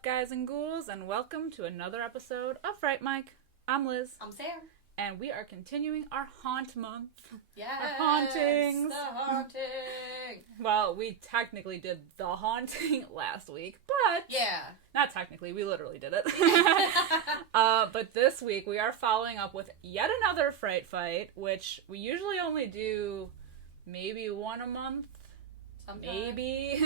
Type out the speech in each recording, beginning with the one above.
up, guys and ghouls, and welcome to another episode of Fright Mic. I'm Liz. I'm Sam. And we are continuing our haunt month. Yes! Our hauntings. The haunting! Well, we technically did the haunting last week, but... Yeah. Not technically, we literally did it. But this week we are following up with yet another Fright Fight, which we usually only do maybe one a month. Sometimes. Maybe.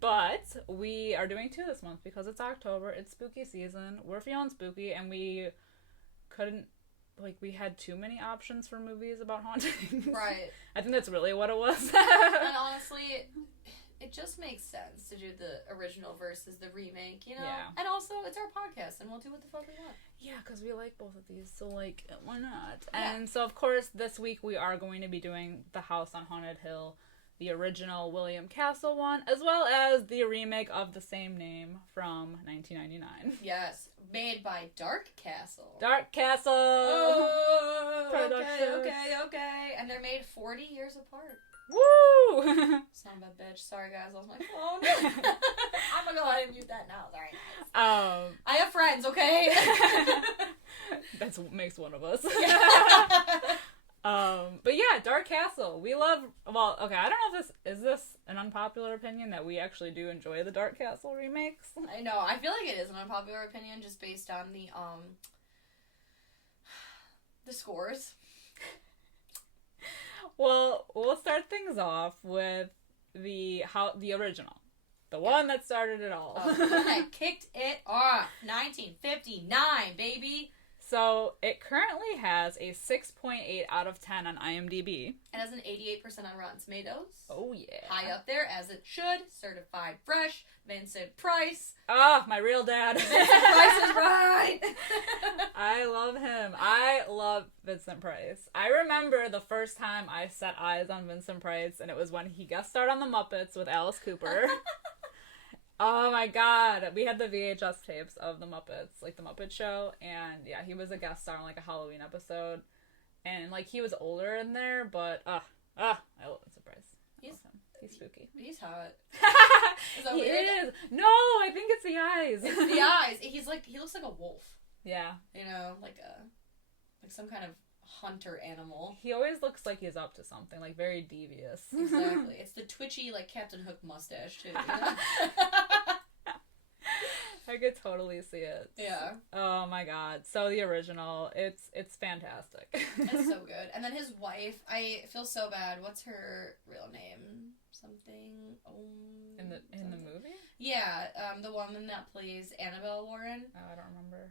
But we are doing two this month because it's October, it's spooky season, we're feeling spooky, and we couldn't, we had too many options for movies about hauntings. Right. I think that's really what it was. And honestly, it just makes sense to do the original versus the remake, you know? Yeah. And also, it's our podcast, and we'll do what the fuck we want. Yeah, because we like both of these, so, why not? Yeah. And so, of course, this week we are going to be doing The House on Haunted Hill, the original William Castle one, as well as the remake of the same name from 1999. Yes. Made by Dark Castle. Dark Castle! Oh, Productions. okay. And they're made 40 years apart. Woo! Son of a bitch. Sorry, guys. Lost my phone. I'm gonna go ahead and mute that now. Sorry, guys. I have friends, okay? That's what makes one of us. Yeah. But yeah, Dark Castle. We love, well, okay, I don't know if is this an unpopular opinion that we actually do enjoy the Dark Castle remakes? I know. I feel like it is an unpopular opinion just based on the scores. Well, we'll start things off with the original. The one that started it all. The one that kicked it off. 1959, baby. So, it currently has a 6.8 out of 10 on IMDb. It has an 88% on Rotten Tomatoes. Oh, yeah. High up there, as it should. Certified fresh. Vincent Price. Ah, my real dad. Vincent Price is right. I love him. I love Vincent Price. I remember the first time I set eyes on Vincent Price, and it was when he guest starred on The Muppets with Alice Cooper. Oh my god, we had the VHS tapes of The Muppets, The Muppet Show, and yeah, he was a guest star on a Halloween episode, and he was older in there, but I love Vincent Price. I love him. He's spooky. He's hot. Is He is. No, I think it's the eyes. It's the eyes. He looks like a wolf. Yeah. You know, like some kind of hunter animal. He always looks like he's up to something, very devious. Exactly. It's the twitchy, Captain Hook mustache, too. You know? I could totally see it. Yeah. Oh my god. So the original, it's fantastic. It's so good. And then his wife, I feel so bad. What's her real name? Something. In the movie? Yeah, the woman that plays Annabelle Warren. Oh, I don't remember.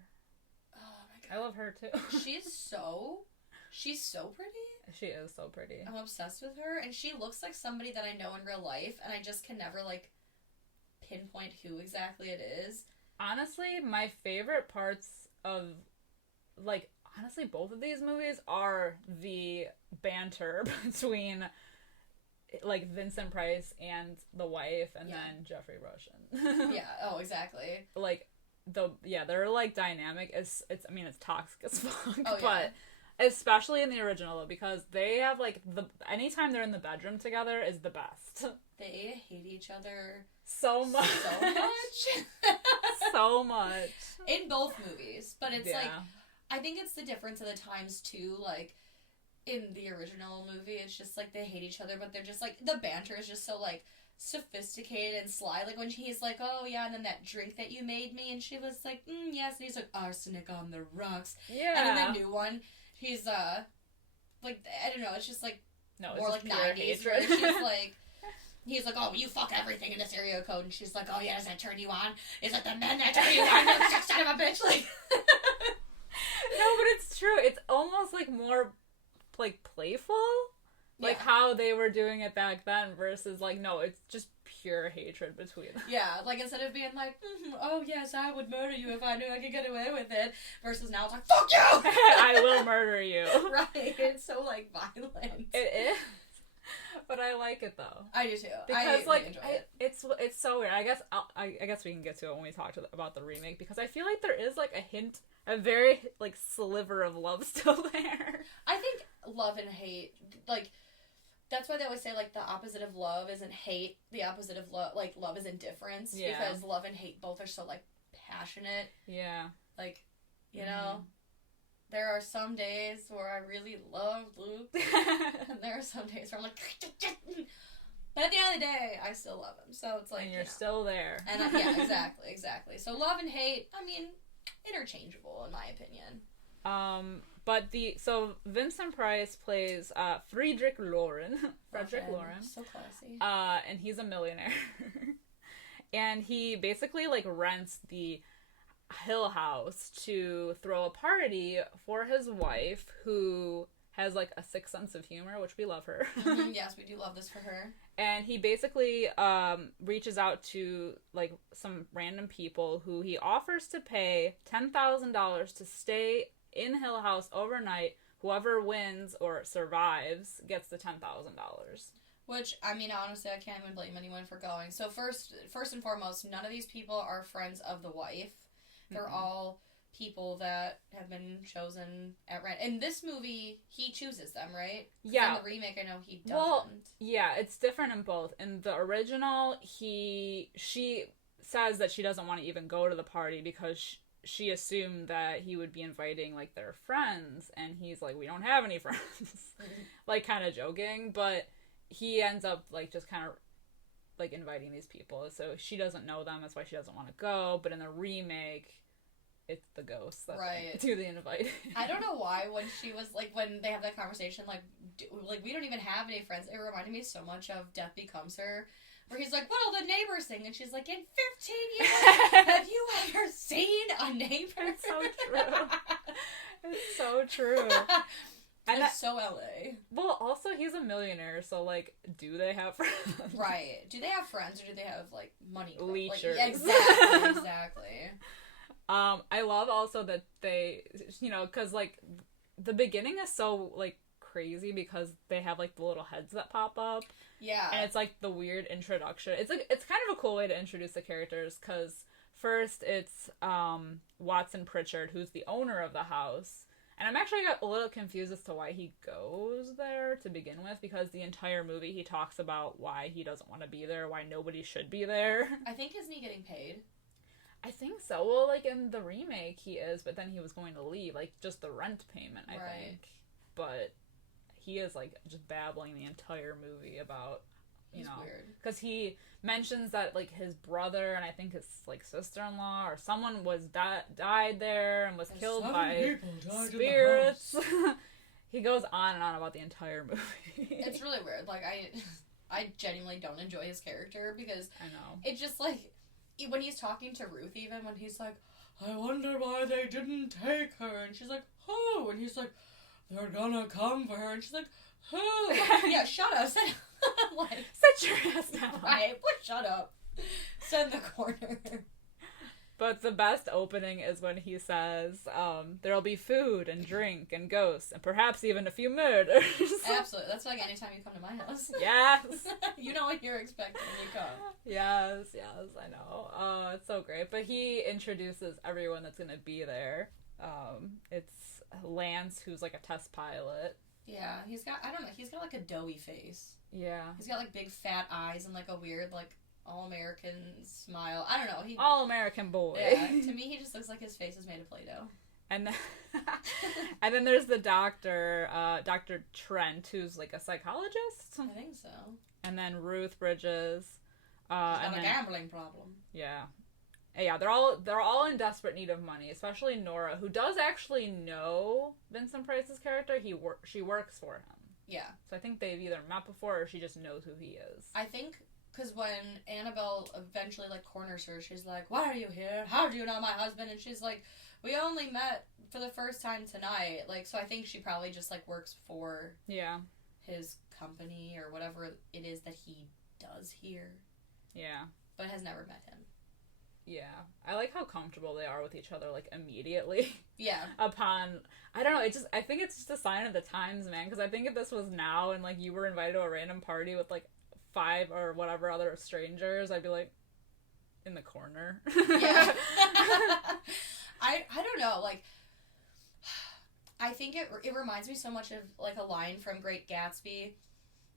Oh my god. I love her too. She's so pretty. She is so pretty. I'm obsessed with her, and she looks like somebody that I know in real life, and I just can never pinpoint who exactly it is. Honestly, my favorite parts of honestly both of these movies are the banter between Vincent Price and the wife, and then Jeffrey Rush. Yeah, oh exactly. Their dynamic is it's toxic as fuck. Oh, yeah. But especially in the original though, because they have anytime they're in the bedroom together is the best. They hate each other so much. So much. In both movies. But it's yeah. I think it's the difference of the times too, in the original movie, it's just they hate each other, but they're just the banter is just so sophisticated and sly. When he's oh yeah, and then that drink that you made me, and she was yes, and he's arsenic on the rocks. Yeah. And then the new one, he's I don't know, it's just no, more it's just 90s hatred. where she's he's oh, you fuck everything in this area code, and she's oh yeah, does that turn you on? Is it the men that turn you on? You son of a bitch. No, but it's true. It's almost more playful. Yeah. How they were doing it back then versus no, it's just pure hatred between them. Yeah, instead of being oh yes, I would murder you if I knew I could get away with it, versus now it's fuck you! I will murder you. Right, it's so violent. It is. But I like it though. I do too. Because I really enjoy it. It's so weird. I guess we can get to it when we talk about the remake, because I feel there is a hint, a very sliver of love still there. I think love and hate That's why they always say, like, the opposite of love isn't hate. The opposite of love, like, love is indifference. Yeah. Because love and hate both are so, like, passionate. Yeah. Like, you know, there are some days where I really love Luke. And there are some days where I'm like, but at the end of the day, I still love him. So it's like, and you're still there. And yeah, exactly. So love and hate, I mean, interchangeable in my opinion. But so Vincent Price plays Friedrich Lauren. Frederick Lauren. So classy. And he's a millionaire. And he basically, like, rents the Hill House to throw a party for his wife, who has, like, a sick sense of humor, which we love her. Yes, we do love this for her. And he basically reaches out to, like, some random people who he offers to pay $10,000 to stay in Hill House overnight. Whoever wins or survives gets the $10,000. Which, I mean, honestly, I can't even blame anyone for going. So first and foremost, none of these people are friends of the wife. They're all people that have been chosen at random. In this movie, he chooses them, right? Yeah. In the remake, I know he doesn't. Well, yeah, it's different in both. In the original, she says that she doesn't want to even go to the party because she assumed that he would be inviting, like, their friends, and he's like, we don't have any friends. Like, kind of joking, but he ends up, like, just kind of, like, inviting these people. So she doesn't know them, that's why she doesn't want to go, but in the remake, it's the ghosts that do the inviting. I don't know why when she was, like, when they have that conversation, like, we don't even have any friends, it reminded me so much of Death Becomes Her, where he's like, what'll the neighbors sing? And she's like, in 15 years, have you ever seen a neighbor? It's so true. It's so true. And it's so LA. Well, also, he's a millionaire, so, like, do they have friends? Right. Do they have friends, or do they have, like, money? Leechers. Like, exactly. I love also that they, you know, because, like, the beginning is so, like, crazy because they have, like, the little heads that pop up. Yeah. And it's, like, the weird introduction. It's, like, it's kind of a cool way to introduce the characters, because first it's Watson Pritchard, who's the owner of the house. And I'm actually a little confused as to why he goes there to begin with, because the entire movie he talks about why he doesn't want to be there, why nobody should be there. I think, isn't he getting paid? I think so. Well, like, in the remake he is, but then he was going to leave, like, just the rent payment, I think. But he is, like, just babbling the entire movie about, you know, because he mentions that, like, his brother and I think his, like, sister-in-law or someone was died there and was killed by spirits. He goes on and on about the entire movie. It's really weird. Like, I genuinely don't enjoy his character because I know it's just like when he's talking to Ruth, even when he's like, I wonder why they didn't take her, and she's like, who? And he's like, they're gonna come for her, and she's like, who? Yeah, shut up. Like, sit your ass down. Right, shut up. Sit in the corner. But the best opening is when he says, there'll be food and drink and ghosts and perhaps even a few murders. Absolutely. That's like anytime you come to my house. Yes. You know what you're expecting when you come. Yes, I know. Oh, it's so great. But he introduces everyone that's going to be there. It's Lance, who's like a test pilot. Yeah, he's got like a doughy face. Yeah. He's got like big fat eyes and like a weird like all-American smile. I don't know. All-American boy. Yeah, to me he just looks like his face is made of Play-Doh. And then, and then there's the doctor, Dr. Trent, who's like a psychologist. I think so. And then Ruth Bridges. She's got a gambling problem. Yeah. Yeah, they're all in desperate need of money, especially Nora, who does actually know Vincent Price's character. She works for him. Yeah. So I think they've either met before or she just knows who he is. I think because when Annabelle eventually like corners her, she's like, "Why are you here? How do you know my husband?" And she's like, "We only met for the first time tonight." Like, so I think she probably just like works for his company or whatever it is that he does here. Yeah. But has never met him. Yeah. I like how comfortable they are with each other, like, immediately. Yeah. I don't know, I think it's just a sign of the times, man, because I think if this was now and, like, you were invited to a random party with, like, 5 or whatever other strangers, I'd be, like, in the corner. Yeah. I don't know, like, I think it reminds me so much of, like, a line from Great Gatsby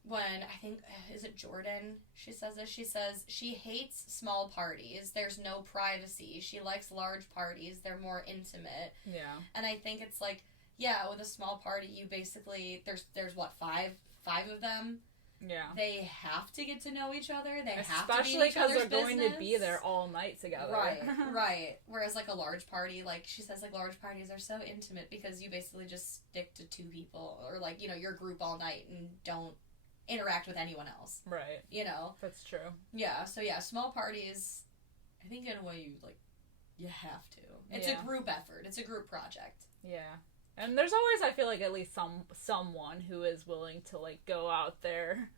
when, I think, is it Jordan? She says this. She says she hates small parties. There's no privacy. She likes large parties. They're more intimate. Yeah. And I think it's like, yeah, with a small party, you basically, there's what, five of them? Yeah. They have to get to know each other. They have to be Especially because they're going to be there all night together. Right. Whereas, like, a large party, like, she says, like, large parties are so intimate because you basically just stick to 2 people or, like, you know, your group all night and don't interact with anyone else. Right. You know? That's true. Yeah, so, yeah, small parties, I think in a way you have to. It's a group effort. It's a group project. Yeah. And there's always, I feel like, at least someone who is willing to, like, go out there,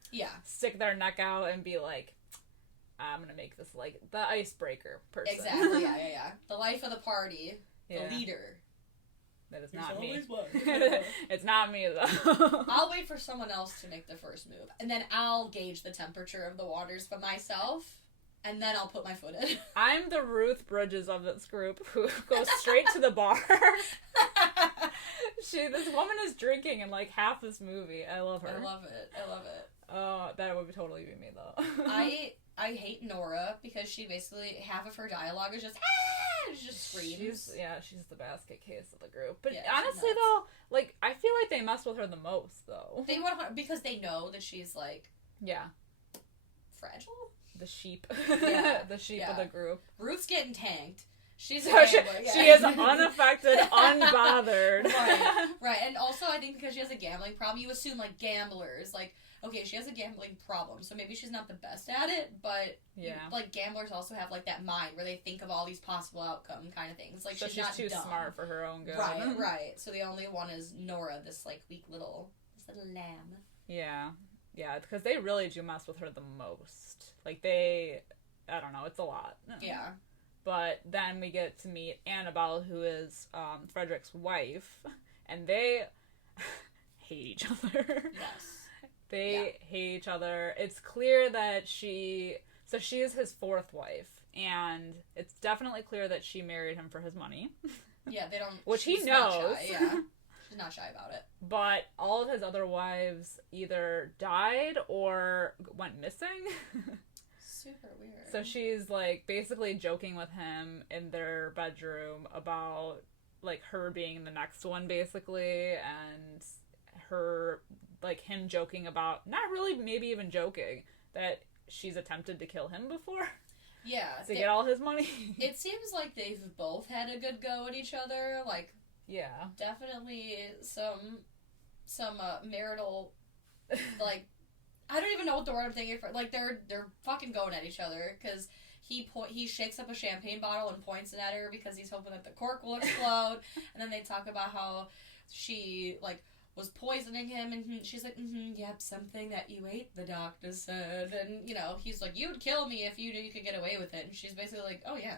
stick their neck out and be like, I'm gonna make this, like, the icebreaker person. Exactly, yeah. The life of the party, the leader. That is not me. Always one. It's not me, though. I'll wait for someone else to make the first move, and then I'll gauge the temperature of the waters by myself, and then I'll put my foot in. I'm the Ruth Bridges of this group who goes straight to the bar. This woman is drinking in like half this movie. I love her. I love it. Oh, that would totally be me though. I hate Nora because she basically, half of her dialogue is just, she just screams. She's the basket case of the group. But yeah, honestly though, like, I feel like they mess with her the most though. They want her because they know that she's like, fragile? The sheep. The sheep of the group. Ruth's getting tanked. She's she is unaffected, unbothered. Right. And also, I think because she has a gambling problem, you assume, like, gamblers, like, okay, she has a gambling problem, so maybe she's not the best at it, but, like, gamblers also have, like, that mind where they think of all these possible outcome kind of things. Like, so she's not too dumb. smart for her own good. Right. So the only one is Nora, this, like, weak little lamb. Yeah, because they really do mess with her the most. Like, I don't know, it's a lot. Yeah. But then we get to meet Annabelle, who is Frederick's wife, and they hate each other. Yes. They hate each other. It's clear that she is his 4th wife, and it's definitely clear that she married him for his money. Yeah, they don't... Which he knows. She's not shy about it. But all of his other wives either died or went missing. Super weird. So she's, like, basically joking with him in their bedroom about, like, her being the next one, basically, and her, like, him joking about, not really maybe even joking, that she's attempted to kill him before. Yeah. To get all his money. It seems like they've both had a good go at each other, like... Yeah. Definitely some marital, like... I don't even know what the word I'm thinking for. Like, they're fucking going at each other, because he shakes up a champagne bottle and points it at her because he's hoping that the cork will explode, and then they talk about how she, like, was poisoning him, and she's like, yep, something that you ate, the doctor said, and, you know, he's like, you'd kill me if you knew you could get away with it, and she's basically like, oh, yeah.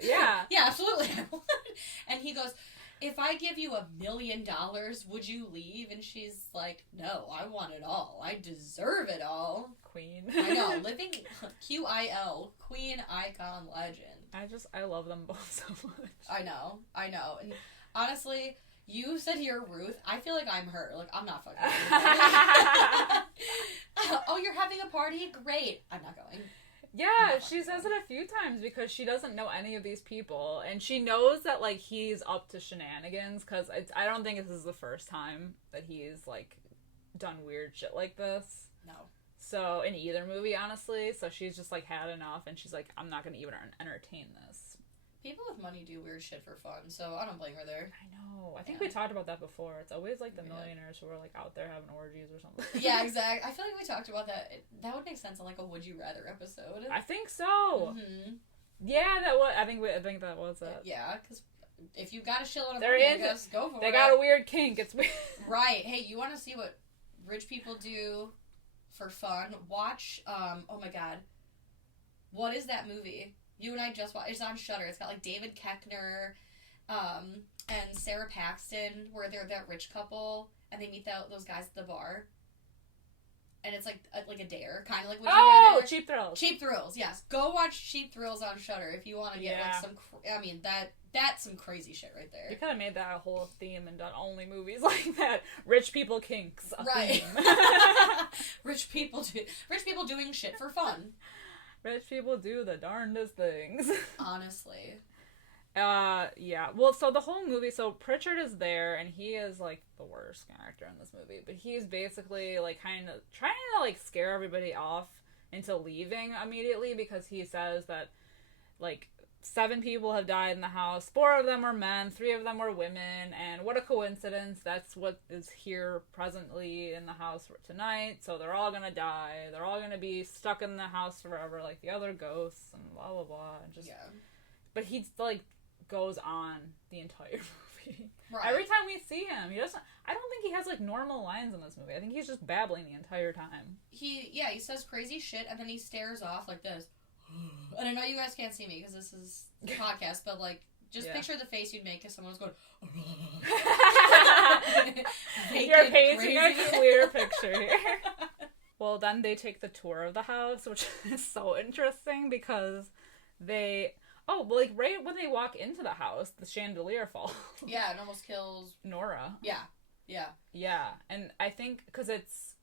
Yeah, absolutely. And he goes... If I give you $1 million, would you leave? And she's like, no, I want it all. I deserve it all. Queen. I know. Living QIL. Queen, icon, legend. I love them both so much. I know. And honestly, you said you're Ruth. I feel like I'm her. Like, I'm not fucking Oh, you're having a party? Great. I'm not going. Yeah, she says it a few times because she doesn't know any of these people, and she knows that, like, he's up to shenanigans, because I don't think this is the first time that he's, like, done weird shit like this. No. So, in either movie, honestly, so she's just, like, had enough, and she's like, I'm not gonna even entertain this. People with money do weird shit for fun, so I don't blame her there. I know. I think we talked about that before. It's always, like, the millionaires who are, like, out there having orgies or something. Yeah, exactly. I feel like we talked about that. That would make sense on, like, a Would You Rather episode. I think so. Mm-hmm. Yeah, that was. I think that was it. Yeah, because if you got a shit on a go for it. They got a weird kink. It's weird. Right. Hey, you want to see what rich people do for fun? Watch, oh my god. What is that movie? You and I just watched. It's on Shudder. It's got, like, David Koechner, and Sarah Paxton, where they're that rich couple, and they meet those guys at the bar. And it's like a dare, kind of like. Oh, Cheap Thrills. Cheap Thrills, yes. Go watch Cheap Thrills on Shudder if you want to get like some. I mean, That's some crazy shit right there. You could have made that a whole theme and done only movies like that. Rich people kinks. Right. Rich people doing shit for fun. Rich people do the darndest things. Honestly. Yeah. Well, so the whole movie, so Pritchard is there, and he is, like, the worst character in this movie. But he's basically, like, kind of trying to, like, scare everybody off into leaving immediately, because he says that, like, 7 people have died in the house. 4 of them were men, 3 of them were women, and what a coincidence. That's what is here presently in the house for tonight. So they're all gonna die. They're all gonna be stuck in the house forever, like the other ghosts, and blah blah blah. And just, yeah. But he's like goes on the entire movie. Right. Every time we see him, he doesn't. I don't think he has like normal lines in this movie. I think he's just babbling the entire time. He says crazy shit, and then he stares off like this. And I know you guys can't see me because this is the podcast, but like, just picture the face you'd make if someone was going. You're painting a clear picture here. Well, then they take the tour of the house, which is so interesting because they. Oh, well, like, right when they walk into the house, the chandelier falls. Yeah, it almost kills Nora. Yeah. Yeah, and I think because it's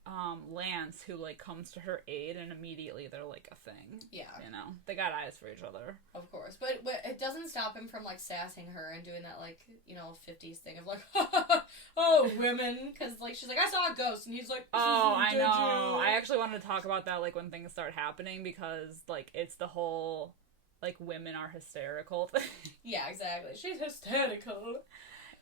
Lance who, like, comes to her aid, and immediately they're, like, a thing. Yeah. You know? They got eyes for each other. Of course. But it doesn't stop him from, like, sassing her and doing that, like, you know, 50s thing of, like, oh, women. Because, like, she's like, I saw a ghost. And he's like, oh, I know. I actually wanted to talk about that, like, when things start happening, because, like, it's the whole, like, women are hysterical thing. Yeah, exactly. She's hysterical.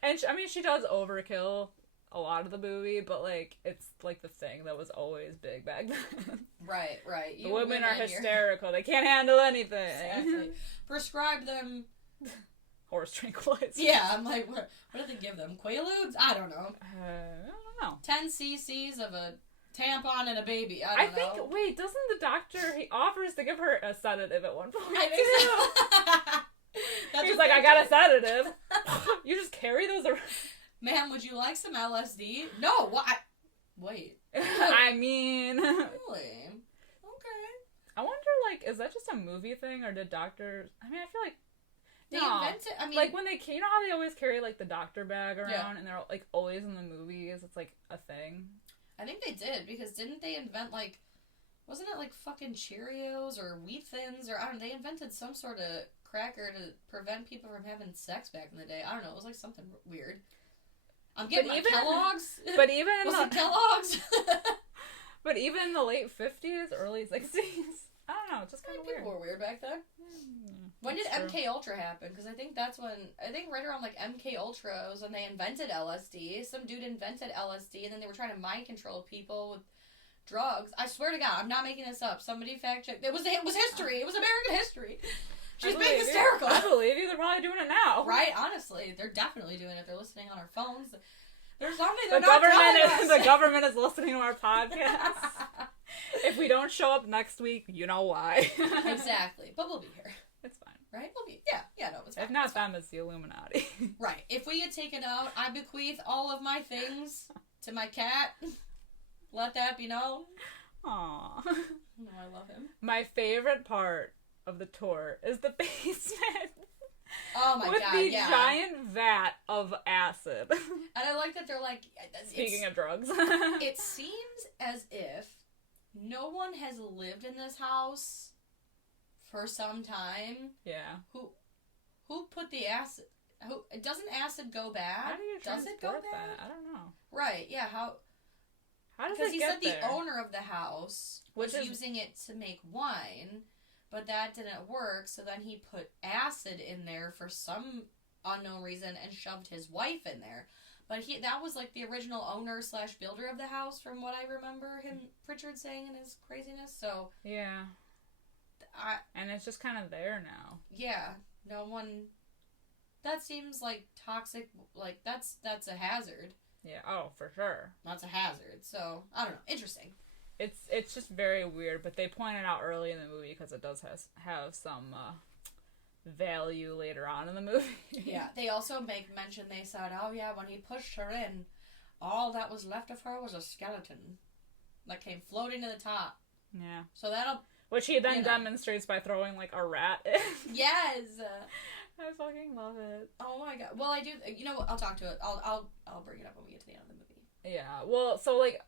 And, she does overkill a lot of the movie, but, like, it's, like, the thing that was always big back then. Right. The women are hysterical. They can't handle anything. Exactly. Prescribe them horse tranquilizers. Yeah, I'm like, what do they give them? Quaaludes? I don't know. I don't know. 10 cc's of a tampon and a baby. I don't know. Wait, doesn't the doctor, he offers to give her a sedative at one point? I think so. He's like, I got a sedative. You just carry those around. Ma'am, would you like some LSD? No, what? Wait. I mean. Really? Okay. I wonder, like, is that just a movie thing, or did doctors... I mean, I feel like... They invented... I mean... Like, when they... You know how they always carry, like, the doctor bag around, and they're, like, always in the movies? It's, like, a thing. I think they did, because didn't they invent, like... Wasn't it, like, fucking Cheerios or Wheat Thins? Or, I don't know, they invented some sort of cracker to prevent people from having sex back in the day. I don't know, it was, like, something weird. I'm getting my Kellogg's. But even... Was it Kellogg's? But even in the late 50s, early 60s... I don't know, it's just kind of weird. People were weird back then. When did MK Ultra happen? Because I think that's when, right around like MK Ultra was when they invented LSD. Some dude invented LSD, and then they were trying to mind control people with drugs. I swear to God, I'm not making this up. Somebody fact check. It was history. It was American history. She's being hysterical. I believe you. They're probably doing it now. Right? Honestly, they're definitely doing it. They're listening on our phones. There's something the government is listening to our podcast. If we don't show up next week, you know why. Exactly. But we'll be here. It's fine. Right? We'll be... Yeah, no, it's fine. If not them, it's the Illuminati. Right. If we get taken out, I bequeath all of my things to my cat. Let that be known. Aww. Oh, I love him. My favorite part of the tour is the basement. Oh my God, with the giant vat of acid. And I like that they're like... Speaking of drugs. It seems as if no one has lived in this house for some time. Yeah. Who put the acid... Doesn't acid go bad? How do you does it go bad? That? I don't know. Right, yeah, how does it get there? Because he said the owner of the house was using it to make wine... But that didn't work, so then he put acid in there for some unknown reason and shoved his wife in there. But that was like the original owner / builder of the house, from what I remember Pritchard saying in his craziness. So yeah, and it's just kind of there now. Yeah, no one. That seems like toxic. Like that's a hazard. Yeah. Oh, for sure. That's a hazard. So I don't know. Interesting. It's just very weird, but they pointed out early in the movie because it does have some value later on in the movie. Yeah, they also make mention, they said, oh yeah, when he pushed her in, all that was left of her was a skeleton that came floating to the top. Yeah. So that'll... Which he then demonstrates by throwing, like, a rat in. Yes! I fucking love it. Oh my god. Well, I do. You know what? I'll talk to it. I'll bring it up when we get to the end of the movie. Yeah. Well, so like,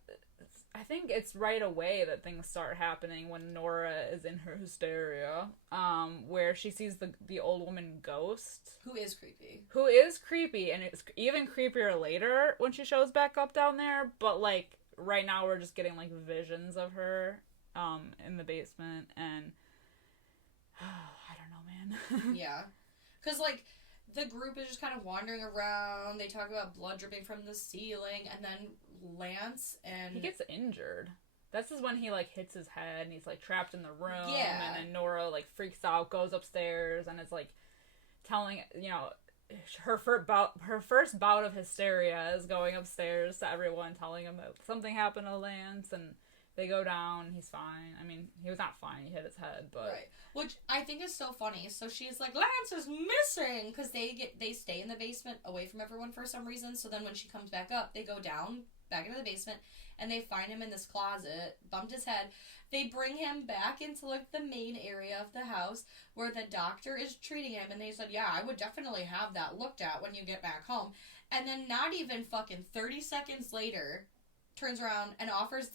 I think it's right away that things start happening when Nora is in her hysteria, where she sees the old woman ghost. Who is creepy, and it's even creepier later when she shows back up down there, but like, right now we're just getting like visions of her, in the basement, and, I don't know, man. Yeah. Because like, the group is just kind of wandering around, they talk about blood dripping from the ceiling, and then Lance and... He gets injured. This is when he, like, hits his head, and he's, like, trapped in the room, yeah. And then Nora, like, freaks out, goes upstairs, and is, like, telling, you know, her first bout of hysteria is going upstairs to everyone, telling him that something happened to Lance, and they go down, he's fine. I mean, he was not fine, he hit his head, but... Right. Which I think is so funny. So she's like, Lance is missing! Because they stay in the basement away from everyone for some reason, so then when she comes back up, they go down, back into the basement, and they find him in this closet, bumped his head. They bring him back into, like, the main area of the house, where the doctor is treating him, and they said, yeah, I would definitely have that looked at when you get back home. And then not even fucking 30 seconds later... turns around and offers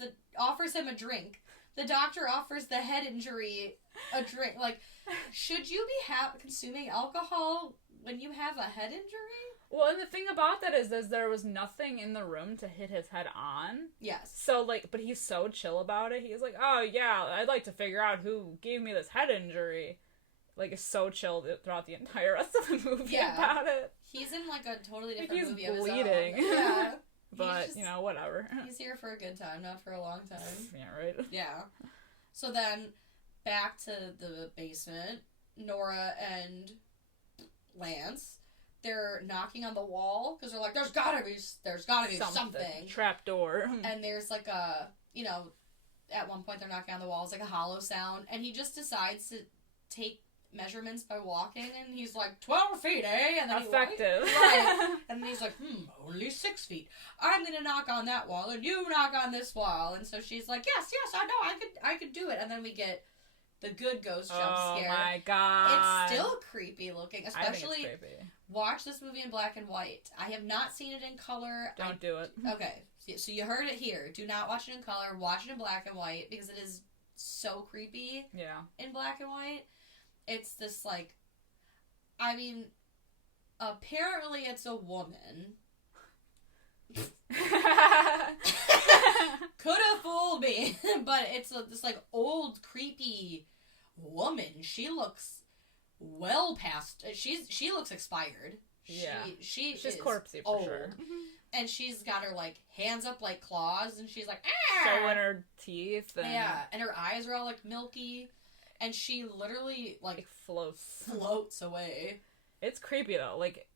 him a drink. The doctor offers the head injury a drink. Like, should you be consuming alcohol when you have a head injury? Well, and the thing about that is there was nothing in the room to hit his head on. Yes. So, like, but he's so chill about it. He's like, oh, yeah, I'd like to figure out who gave me this head injury. Like, is so chill throughout the entire rest of the movie about it. He's in, like, a totally different he's movie bleeding. of his own. Yeah. But, you know, whatever. He's here for a good time, not for a long time. Yeah, right? Yeah. So then, back to the basement, Nora and Lance, they're knocking on the wall, because they're like, there's gotta be something. Trap door. And there's like a, you know, at one point they're knocking on the wall, it's like a hollow sound, and he just decides to take measurements by walking, and he's like, 12 feet, eh? And then effective. Right. And then he's like, only 6 feet. I'm gonna knock on that wall, and you knock on this wall. And so she's like, yes, I know, I could do it. And then we get the good ghost jump scare. Oh my god. It's still creepy looking, especially, I think it's creepy. Watch this movie in black and white. I have not seen it in color. Don't do it. Okay, so you heard it here. Do not watch it in color. Watch it in black and white, because it is so creepy. Yeah. In black and white. It's this, like, I mean, apparently it's a woman. Could have fooled me. But it's this, like, old, creepy woman. She looks well past... She looks expired. Yeah. She's corpsey, for old. sure. And she's got her, like, hands up like claws, and she's like, showing her teeth. And... yeah, and her eyes are all, like, milky. And she literally, like floats away. It's creepy, though. Like,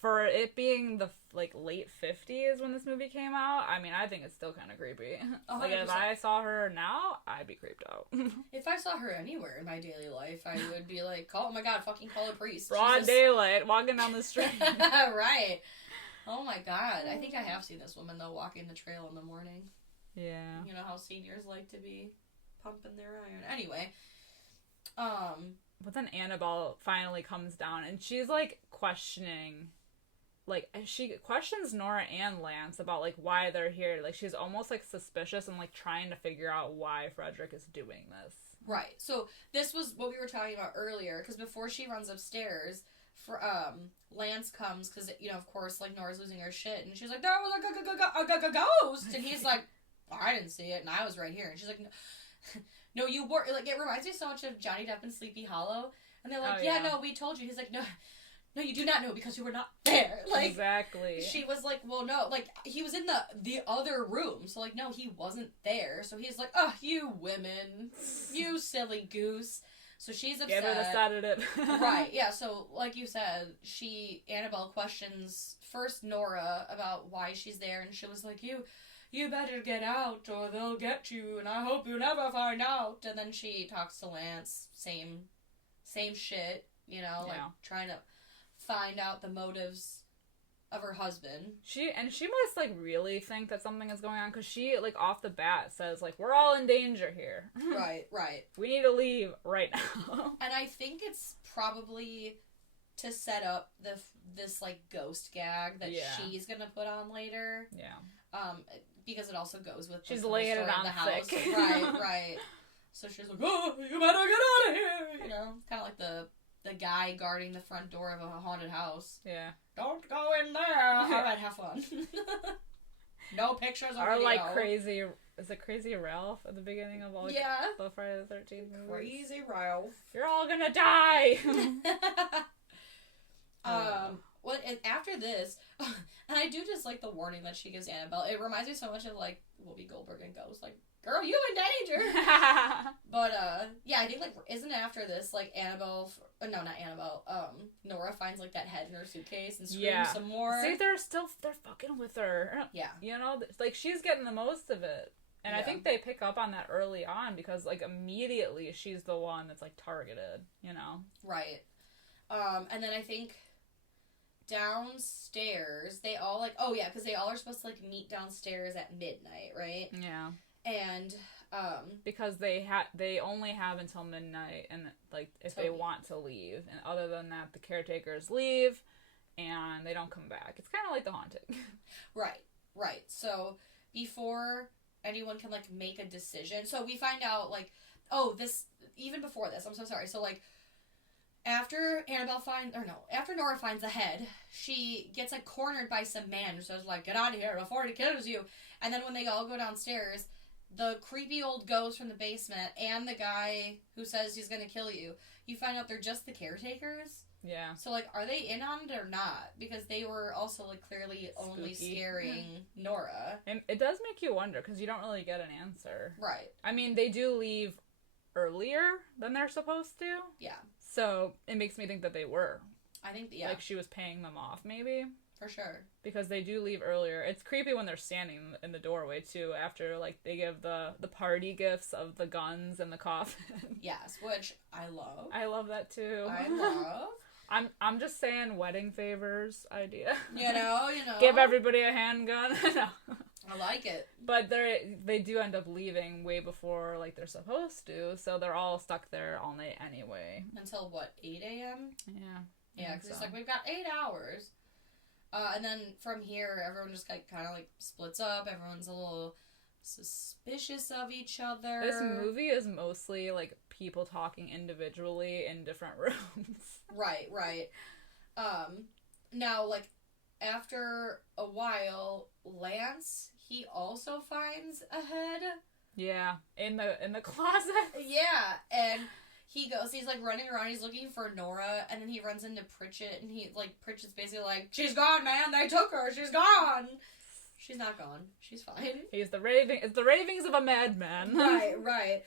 for it being the, like, late 50s when this movie came out, I mean, I think it's still kind of creepy. 100%. Like, if I saw her now, I'd be creeped out. If I saw her anywhere in my daily life, I would be like, oh my god, fucking call a priest. Broad daylight, walking down the street. Right. Oh my god. I think I have seen this woman, though, walking the trail in the morning. Yeah. You know how seniors like to be pumping their iron. Anyway. But then Annabelle finally comes down, and she's, like, questioning, like, she questions Nora and Lance about, like, why they're here. Like, she's almost, like, suspicious and, like, trying to figure out why Frederick is doing this. Right. So, this was what we were talking about earlier, because before she runs upstairs, Lance comes, because, you know, of course, like, Nora's losing her shit, and she's like, there was a ghost! And he's like, oh, I didn't see it, and I was right here. And she's like, no, you were, like, it reminds me so much of Johnny Depp and Sleepy Hollow. And they're like, yeah, no, we told you. He's like, no, you do not know because you were not there. Like, exactly. She was like, well, no, like, he was in the other room. So, like, no, he wasn't there. So he's like, oh, you women, you silly goose. So she's upset. Give her the sedative. Right, yeah, so, like you said, Annabelle questions first Nora about why she's there. And she was like, you better get out or they'll get you, and I hope you never find out. And then she talks to Lance, same shit, you know, like, trying to find out the motives of her husband. She must, like, really think that something is going on, because she, like, off the bat says, like, we're all in danger here. Right. We need to leave right now. And I think it's probably to set up this like ghost gag that she's gonna put on later. Yeah. Because it also goes with she's the laying it story on of the house. thick. Right. So she's like, oh, you better get out of here. You know, kind of like the guy guarding the front door of a haunted house. Yeah. Don't go in there. All right, have fun. No pictures or video. like crazy. Is it Crazy Ralph at the beginning of all the Friday the 13th movies? Crazy Ralph. You're all gonna die. Well, and after this, and I do just like the warning that she gives Annabelle. It reminds me so much of like Whoopi Goldberg and Ghost. Like, girl, you in danger. But yeah, I think like isn't it after this like Annabelle? No, not Annabelle. Nora finds like that head in her suitcase and screams some more. See, they're fucking with her. Yeah. You know, like she's getting the most of it. And I think they pick up on that early on because, like, immediately she's the one that's, like, targeted, you know? Right. And then I think downstairs, they all, like... Oh, yeah, because they all are supposed to, like, meet downstairs at midnight, right? Yeah. And, because they only have until midnight, and, like, if they want to leave. And other than that, the caretakers leave, and they don't come back. It's kind of like The Haunting. Right. So, before... anyone can, like, make a decision. So we find out, like, even before this, I'm so sorry. So, like, after Nora finds the head, she gets, like, cornered by some man who says, like, get out of here before he kills you. And then when they all go downstairs, the creepy old ghost from the basement and the guy who says he's gonna kill you, you find out they're just the caretakers. Yeah. So, like, are they in on it or not? Because they were also, like, clearly only scaring Nora. And it does make you wonder, because you don't really get an answer. Right. I mean, they do leave earlier than they're supposed to. Yeah. So, it makes me think that they were. I think, yeah. Like, she was paying them off, maybe. For sure. Because they do leave earlier. It's creepy when they're standing in the doorway, too, after, like, they give the party gifts of the guns and the coffin. Yes, which I love. I love that, too. I love. I'm just saying wedding favors idea. You know. Give everybody a handgun. No. I like it. But they do end up leaving way before, like, they're supposed to, so they're all stuck there all night anyway. Until, what, 8 a.m.? Yeah. Yeah, because it's like, we've got 8 hours. And then from here, everyone just, like, kind of, like, splits up. Everyone's a little suspicious of each other. This movie is mostly, like, people talking individually in different rooms. Right. Now, like, after a while, Lance, he also finds a head. Yeah, in the closet. Yeah, and he's, like, running around, he's looking for Nora, and then he runs into Pritchett, and Pritchett's basically like, she's gone, man, they took her, she's gone! She's not gone. She's fine. It's the ravings of a madman. Right.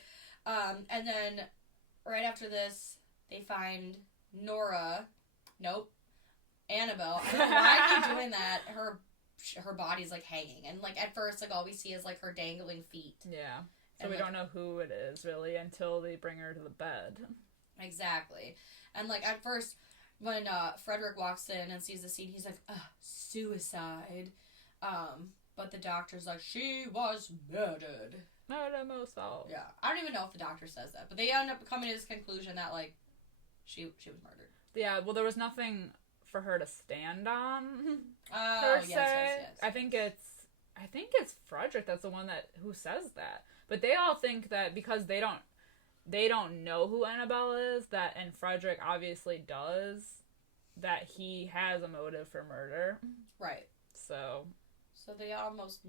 And then, right after this, they find Nora. Nope. Annabelle. I don't know why I keep doing that. Her body's, like, hanging. And, like, at first, like, all we see is, like, her dangling feet. Yeah. So and we don't know who it is, really, until they bring her to the bed. Exactly. And, like, at first, when Frederick walks in and sees the scene, he's like, suicide. But the doctor's like, she was murdered. Murder most all. Yeah. I don't even know if the doctor says that, but they end up coming to this conclusion that, like, she was murdered. Yeah, well, there was nothing for her to stand on. Oh, yes. I think it's Frederick that's the one who says that. But they all think that because they don't know who Annabelle is, and Frederick obviously does, that he has a motive for murder. Right. So they almost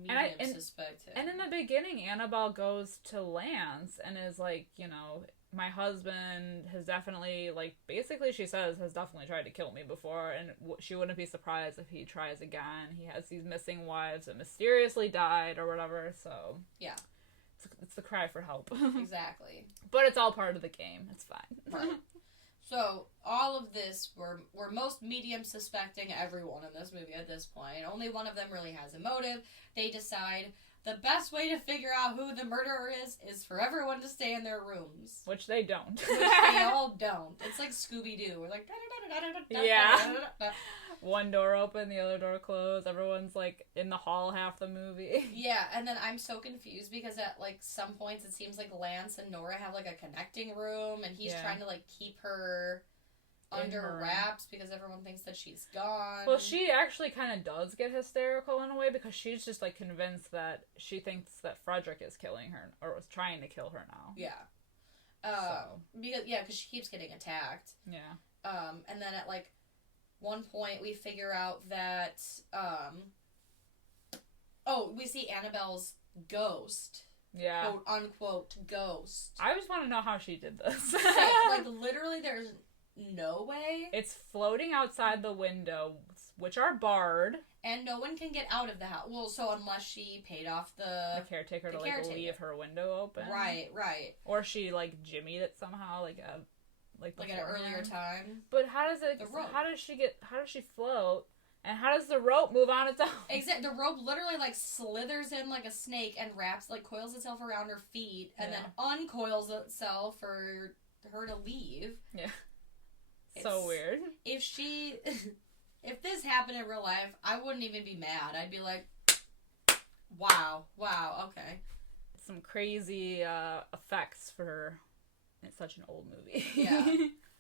suspect him. And in the beginning, Annabelle goes to Lance and is like, you know, my husband has definitely, like, basically she says, has definitely tried to kill me before, and she wouldn't be surprised if he tries again. He has these missing wives that mysteriously died or whatever, so... Yeah. It's the cry for help. Exactly. But it's all part of the game. It's fine. Right. So, all of this, we're most medium suspecting everyone in this movie at this point. Only one of them really has a motive. They decide the best way to figure out who the murderer is for everyone to stay in their rooms. Which they don't. Which they all don't. It's like Scooby-Doo. We're like... Yeah. One door open, the other door closed. Everyone's, like, in the hall half the movie. Yeah, and then I'm so confused because at, like, some points it seems like Lance and Nora have, like, a connecting room, and he's trying to, like, keep her under wraps because everyone thinks that she's gone. Well, she actually kind of does get hysterical in a way because she's just like convinced that she thinks that Frederick is killing her or was trying to kill her now. Yeah. Because she keeps getting attacked. Yeah. And then at like one point we figure out that we see Annabelle's ghost. Yeah. Quote unquote ghost. I just want to know how she did this. Like literally there's no way. It's floating outside the window, which are barred. And no one can get out of the house. Well, so unless she paid off the caretaker to like leave her window open. Right. Or she like jimmied it somehow, like at an earlier time. But how does she float? And how does the rope move on its own? Exactly. The rope literally, like, slithers in like a snake and coils itself around her feet and then uncoils itself for her to leave. Yeah. So weird. If this happened in real life, I wouldn't even be mad. I'd be like, wow, okay. Some crazy effects for such an old movie. Yeah.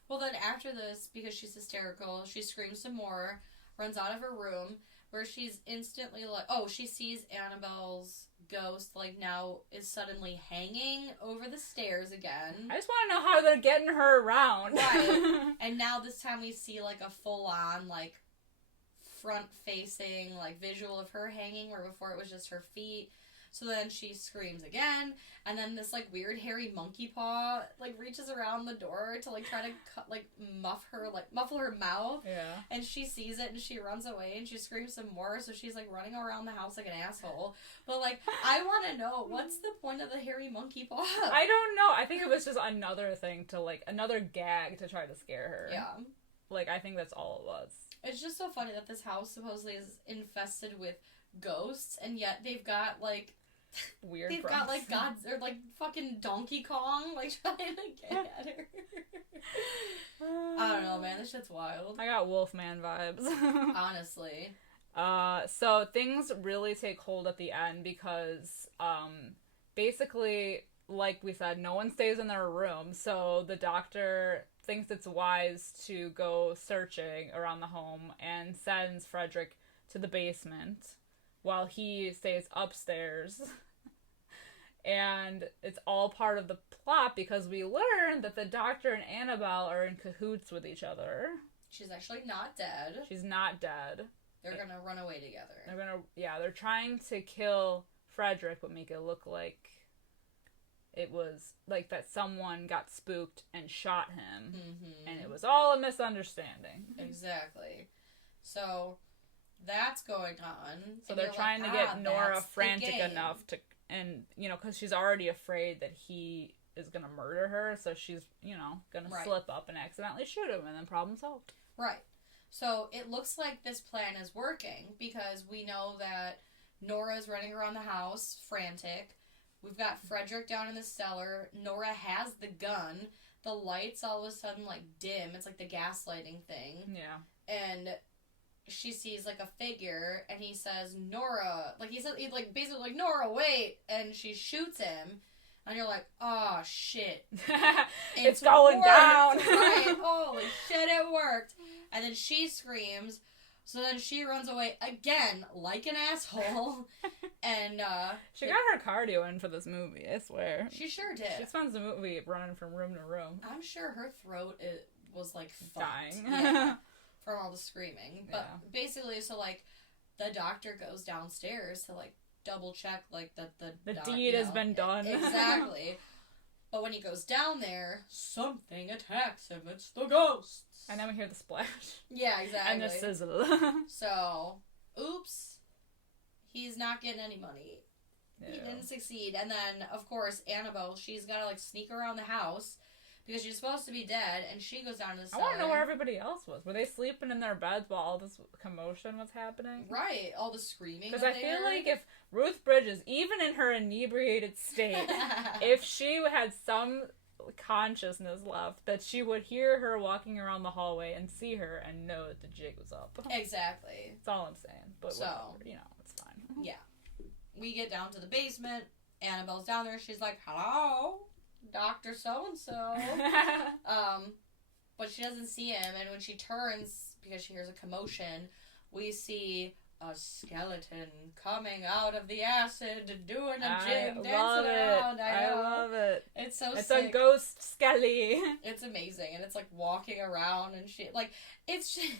Well, then after this, because she's hysterical, she screams some more, runs out of her room, where she's instantly like, she sees Annabelle's ghost, like, now is suddenly hanging over the stairs again. I just want to know how they're getting her around. Right. And now this time we see, like, a full-on, like, front-facing, like, visual of her hanging, where before it was just her feet. So then she screams again, and then this, like, weird hairy monkey paw, like, reaches around the door to, like, try to muffle her mouth. Yeah. And she sees it, and she runs away, and she screams some more, so she's, like, running around the house like an asshole. But, like, I want to know, what's the point of the hairy monkey paw? I don't know. I think it was just another thing to, like, another gag to try to scare her. Yeah. Like, I think that's all it was. It's just so funny that this house supposedly is infested with ghosts, and yet they've got, like, weird they've got, like, gods, or, like, fucking Donkey Kong, like, trying to get at her. I don't know, man. This shit's wild. I got Wolfman vibes. Honestly. So things really take hold at the end because, basically, like we said, no one stays in their room, so the doctor thinks it's wise to go searching around the home and sends Frederick to the basement while he stays upstairs. And it's all part of the plot because we learn that the doctor and Annabelle are in cahoots with each other. She's actually not dead. She's not dead. They're gonna run away together. They're trying to kill Frederick but make it look like it was like that someone got spooked and shot him. Mm-hmm. And it was all a misunderstanding. Exactly. So that's going on. So they're trying to get Nora frantic enough to, and, you know, because she's already afraid that he is going to murder her, so she's, you know, going to slip up and accidentally shoot him, and then problem solved. Right. So it looks like this plan is working, because we know that Nora's running around the house, frantic. We've got Frederick down in the cellar. Nora has the gun. The lights all of a sudden, like, dim. It's like the gaslighting thing. Yeah. And she sees, like, a figure, and he says, Nora. Like, he says, he's, like, basically, like, Nora, wait! And she shoots him. And you're like, oh, shit. It's going down. Right? Holy shit, it worked. And then she screams. So then she runs away again, like an asshole. And, she got her cardio in for this movie, I swear. She sure did. She spends the movie running from room to room. I'm sure her throat was, like, dying. Yeah, from all the screaming. But basically, so, like, the doctor goes downstairs to, like, double check, like, that the deed has been done. Exactly. But when he goes down there, something attacks him. It's the ghosts. And then we hear the splash. Yeah, exactly. And the sizzle. So, oops. He's not getting any money. Yeah. He didn't succeed. And then, of course, Annabelle, she's got to, like, sneak around the house because she's supposed to be dead, and she goes down to the cellar. I want to know where everybody else was. Were they sleeping in their beds while all this commotion was happening? Right. All the screaming. Because I feel like if Ruth Bridges, even in her inebriated state, if she had some consciousness left, that she would hear her walking around the hallway and see her and know that the jig was up. Exactly. That's all I'm saying. But whatever, you know, it's fine. Yeah. We get down to the basement. Annabelle's down there. She's like, hello, Dr. So-and-so. but she doesn't see him, and when she turns, because she hears a commotion, we see a skeleton coming out of the acid, doing a jig, dancing around. I love it. It's so it's sick. a ghost skelly. It's amazing, and it's like walking around and shit. Like, it's just,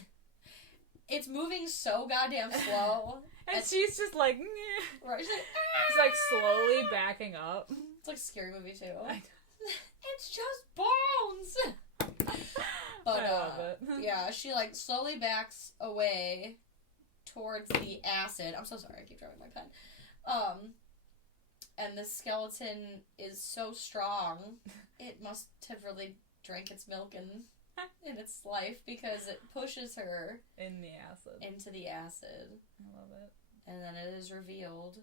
it's moving so goddamn slow. and she's just like, Nyeh. Right, she's like, She's like slowly backing up. It's like a scary movie too. It's just bones. But I love it. yeah, she like slowly backs away towards the acid. I'm so sorry, I keep dropping my pen. And the skeleton is so strong, it must have really drank its milk in its life, because it pushes her in the acid. into the acid. I love it. And then it is revealed.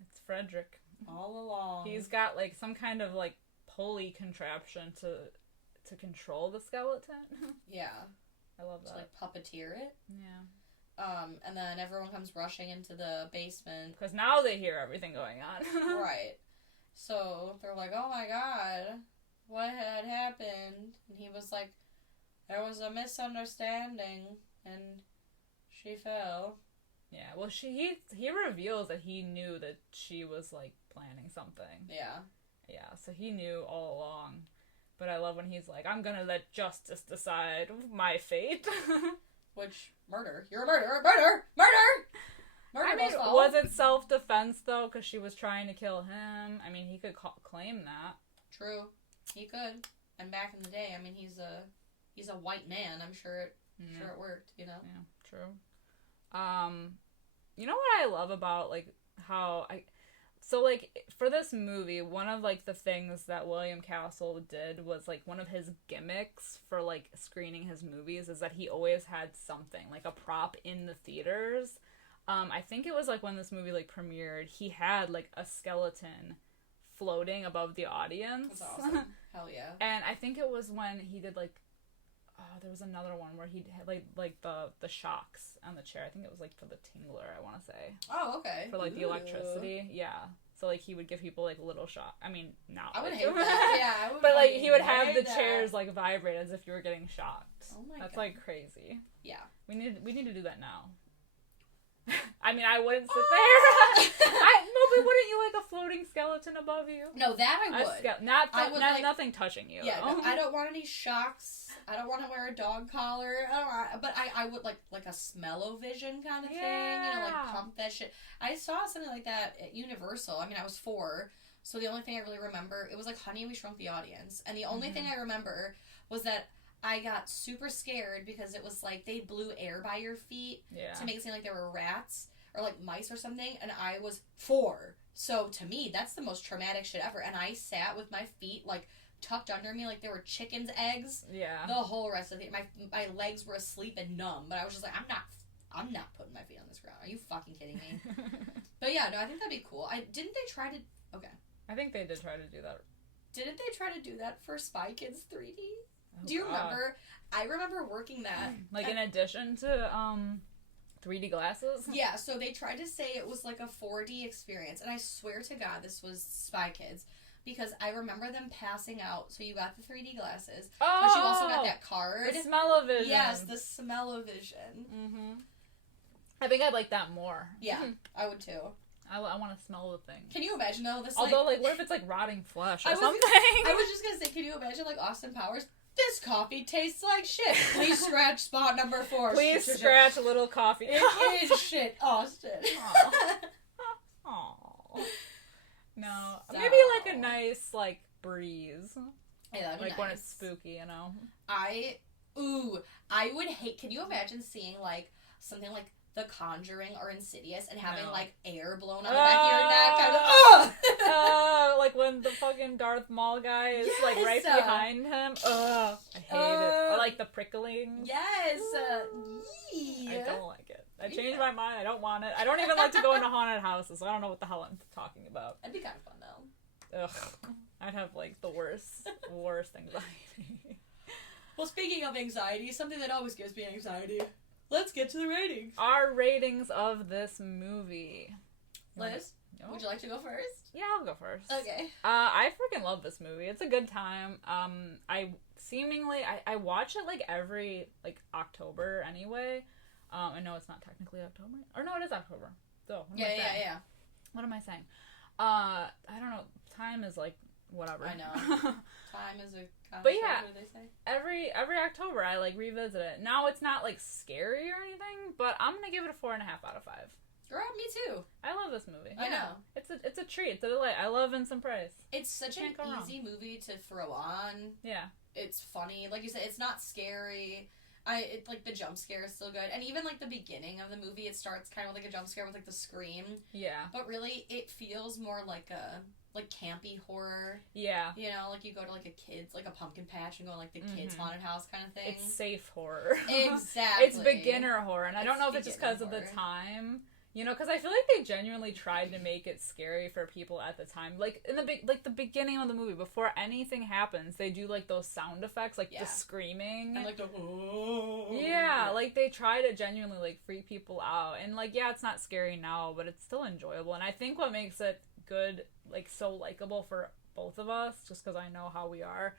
It's Frederick. All along. He's got like some kind of like pulley contraption to control the skeleton. Yeah. I love that. To like puppeteer it. Yeah. And then everyone comes rushing into the basement. Because now they hear everything going on. Right. So they're like, oh my god, what had happened? And he was like, there was a misunderstanding, and she fell. Yeah, well, he reveals that he knew that she was, like, planning something. Yeah. Yeah, so he knew all along. But I love when he's like, I'm gonna let justice decide my fate. Which, murder. You're a murderer! Murder! Murder! Murder! I mean, was it self-defense, though? Because she was trying to kill him? I mean, he could claim that. True. He could. And back in the day, I mean, he's a white man. I'm sure it worked, you know? Yeah, true. You know what I love about, like, so, like, for this movie, one of, like, the things that William Castle did was, like, one of his gimmicks for, like, screening his movies is that he always had something, like, a prop in the theaters. I think it was, like, when this movie, like, premiered, he had, like, a skeleton floating above the audience. That's awesome. Hell yeah. And I think it was when he did, like, there was another one where he had, like the shocks on the chair. I think it was, like, for the tingler, I want to say. Oh, okay. For, like, the electricity. Yeah. So, like, he would give people, like, little shock. I mean, not. I would like, hate that. Yeah, I would. But, like, he would have the hate that. chairs, like, vibrate as if you were getting shocked. Oh my god. That's, like, crazy. Yeah. We need to do that now. I mean, I wouldn't sit there. But wouldn't you like a floating skeleton above you? No, that I would. Not nothing touching you. Yeah, no, I don't want any shocks. I don't want to wear a dog collar. But I would like a smell-o-vision kind of thing. You know, like pump that shit. I saw something like that at Universal. I mean, I was 4, so the only thing I really remember, it was like Honey, We Shrunk the Audience. And the only thing I remember was that I got super scared because it was like they blew air by your feet to make it seem like there were rats or like mice or something, and I was 4. So to me, that's the most traumatic shit ever. And I sat with my feet like tucked under me like they were chicken's eggs. Yeah. The whole rest of the my legs were asleep and numb, but I was just like, I'm not putting my feet on this ground. Are you fucking kidding me? But yeah, no, I think that'd be cool. Didn't they try to? Okay. I think they did try to do that. Didn't they try to do that for Spy Kids 3D? Oh, do you God. remember? I remember working that. Like in addition to 3D glasses? Yeah, so they tried to say it was like a 4D experience, and I swear to God this was Spy Kids, because I remember them passing out, so you got the 3D glasses, but you also got that card. The smell-o-vision. Yes, the smell-o-vision. Mm-hmm. I think I'd like that more. Yeah, I would too. I want to smell the thing. Can you imagine though? This Although, like, what if it's like rotting flesh or something? I was just gonna say, can you imagine like Austin Powers? This coffee tastes like shit. Please scratch spot number 4. Please scratch a little coffee. It is shit, Austin. Aww. No. So. Maybe like a nice, like, breeze. Yeah, that'd be like when nice. it's spooky, you know? I would hate, can you imagine seeing like something like The Conjuring or Insidious and having like air blown on the back of your neck? Like when the fucking Darth Maul guy is like right behind him. I hate it. Or like the prickling. Yes. I don't like it. I changed my mind. I don't want it. I don't even like to go into haunted houses, so I don't know what the hell I'm talking about. That'd be kind of fun though. Ugh. I'd have like the worst anxiety. Well, speaking of anxiety, something that always gives me anxiety. Let's get to the ratings. Our ratings of this movie. Liz? Would you like to go first? Yeah, I'll go first. Okay. I freaking love this movie. It's a good time. I watch it like every like October anyway. I know it's not technically October, or no, it is October. So Yeah. What am I saying? I don't know. Time is like whatever. I know. Time is a concept. But yeah, what do they say? every October I like revisit it. Now it's not like scary or anything, but I'm gonna give it a 4.5 out of 5. Girl, me too. I love this movie. I know. It's a treat. It's a delight. I love Vincent Price. It's such an easy movie to throw on. Yeah. It's funny. Like you said, it's not scary. Like the jump scare is still good. And even like the beginning of the movie, it starts kind of like a jump scare with like the scream. Yeah. But really it feels more like a campy horror. Yeah. You know, like you go to like a kid's, like a pumpkin patch and go like the kids haunted house kind of thing. It's safe horror. Exactly. It's beginner horror. And I don't know if it's just because of the time. You know, because I feel like they genuinely tried to make it scary for people at the time. Like, in the beginning of the movie, before anything happens, they do, like, those sound effects, like, the screaming. And, like, the... Yeah, like, they try to genuinely, like, freak people out. And, like, yeah, it's not scary now, but it's still enjoyable. And I think what makes it good, like, so likable for both of us, just because I know how we are,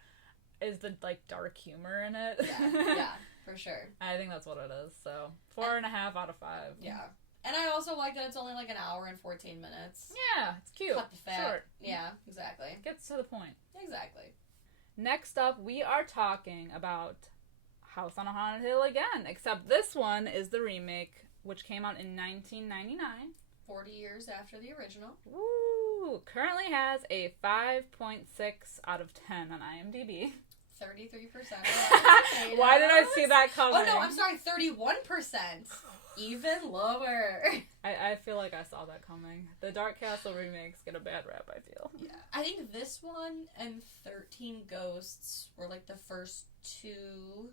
is the, like, dark humor in it. Yeah, for sure. I think that's what it is, so 4.5 out of 5. Yeah. And I also like that it's only like an hour and 14 minutes. Yeah, it's cute. Cut the fat. Short. Yeah, exactly. Gets to the point. Exactly. Next up, we are talking about House on a Haunted Hill again, except this one is the remake, which came out in 1999. 40 years after the original. Woo! Currently has a 5.6 out of 10 on IMDb. 33%. Why did I see that coming? Oh no, I'm sorry, 31%. Even lower. I feel like I saw that coming. The Dark Castle remakes get a bad rap, I feel. Yeah. I think this one and 13 Ghosts were like the first two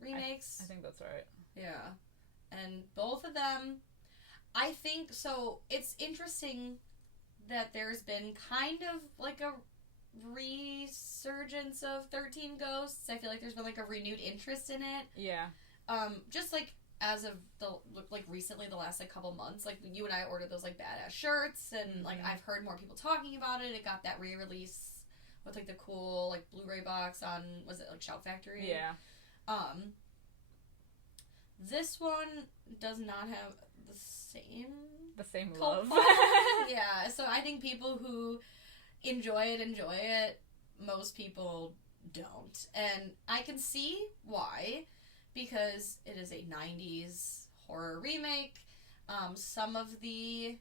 remakes. I think that's right. Yeah. And both of them, I think, so it's interesting that there's been kind of like a resurgence of 13 Ghosts. I feel like there's been like a renewed interest in it. Yeah. Just like as of recently, the last like couple months, like you and I ordered those like badass shirts, and like I've heard more people talking about it. It got that re-release with like the cool like Blu-ray box on, was it like Shout Factory? Yeah. This one does not have the same love. Yeah, so I think people who enjoy it. Most people don't, and I can see why. Because it is a 90s horror remake. Some of the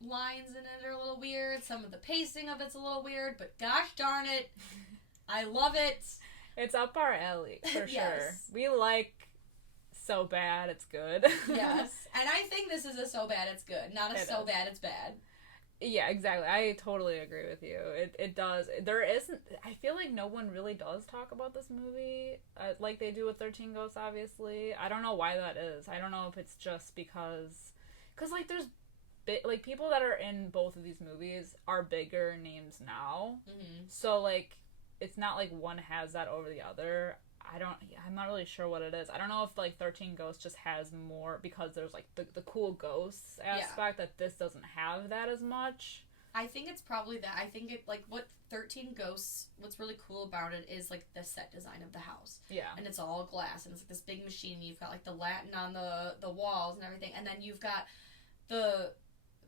lines in it are a little weird. Some of the pacing of it's a little weird. But gosh darn it, I love it. It's up our alley, for Yes. sure. We like so bad it's good. Yes. And I think this is a so bad it's good. Not a It so is. bad it's bad. Yeah, exactly. I totally agree with you. It does. There isn't... I feel like no one really does talk about this movie like they do with 13 Ghosts, obviously. I don't know why that is. I don't know if it's just because... Because, like, there's... like, people that are in both of these movies are bigger names now. Mm-hmm. So, like, it's not like one has that over the other. I'm not really sure what it is. I don't know if, like, 13 Ghosts just has more, because there's, like, the cool ghosts aspect, that this doesn't have that as much. I think it's probably that. I think it, like, what 13 Ghosts, what's really cool about it is, like, the set design of the house. Yeah. And it's all glass, and it's, like, this big machine, and you've got, like, the Latin on the walls and everything, and then you've got the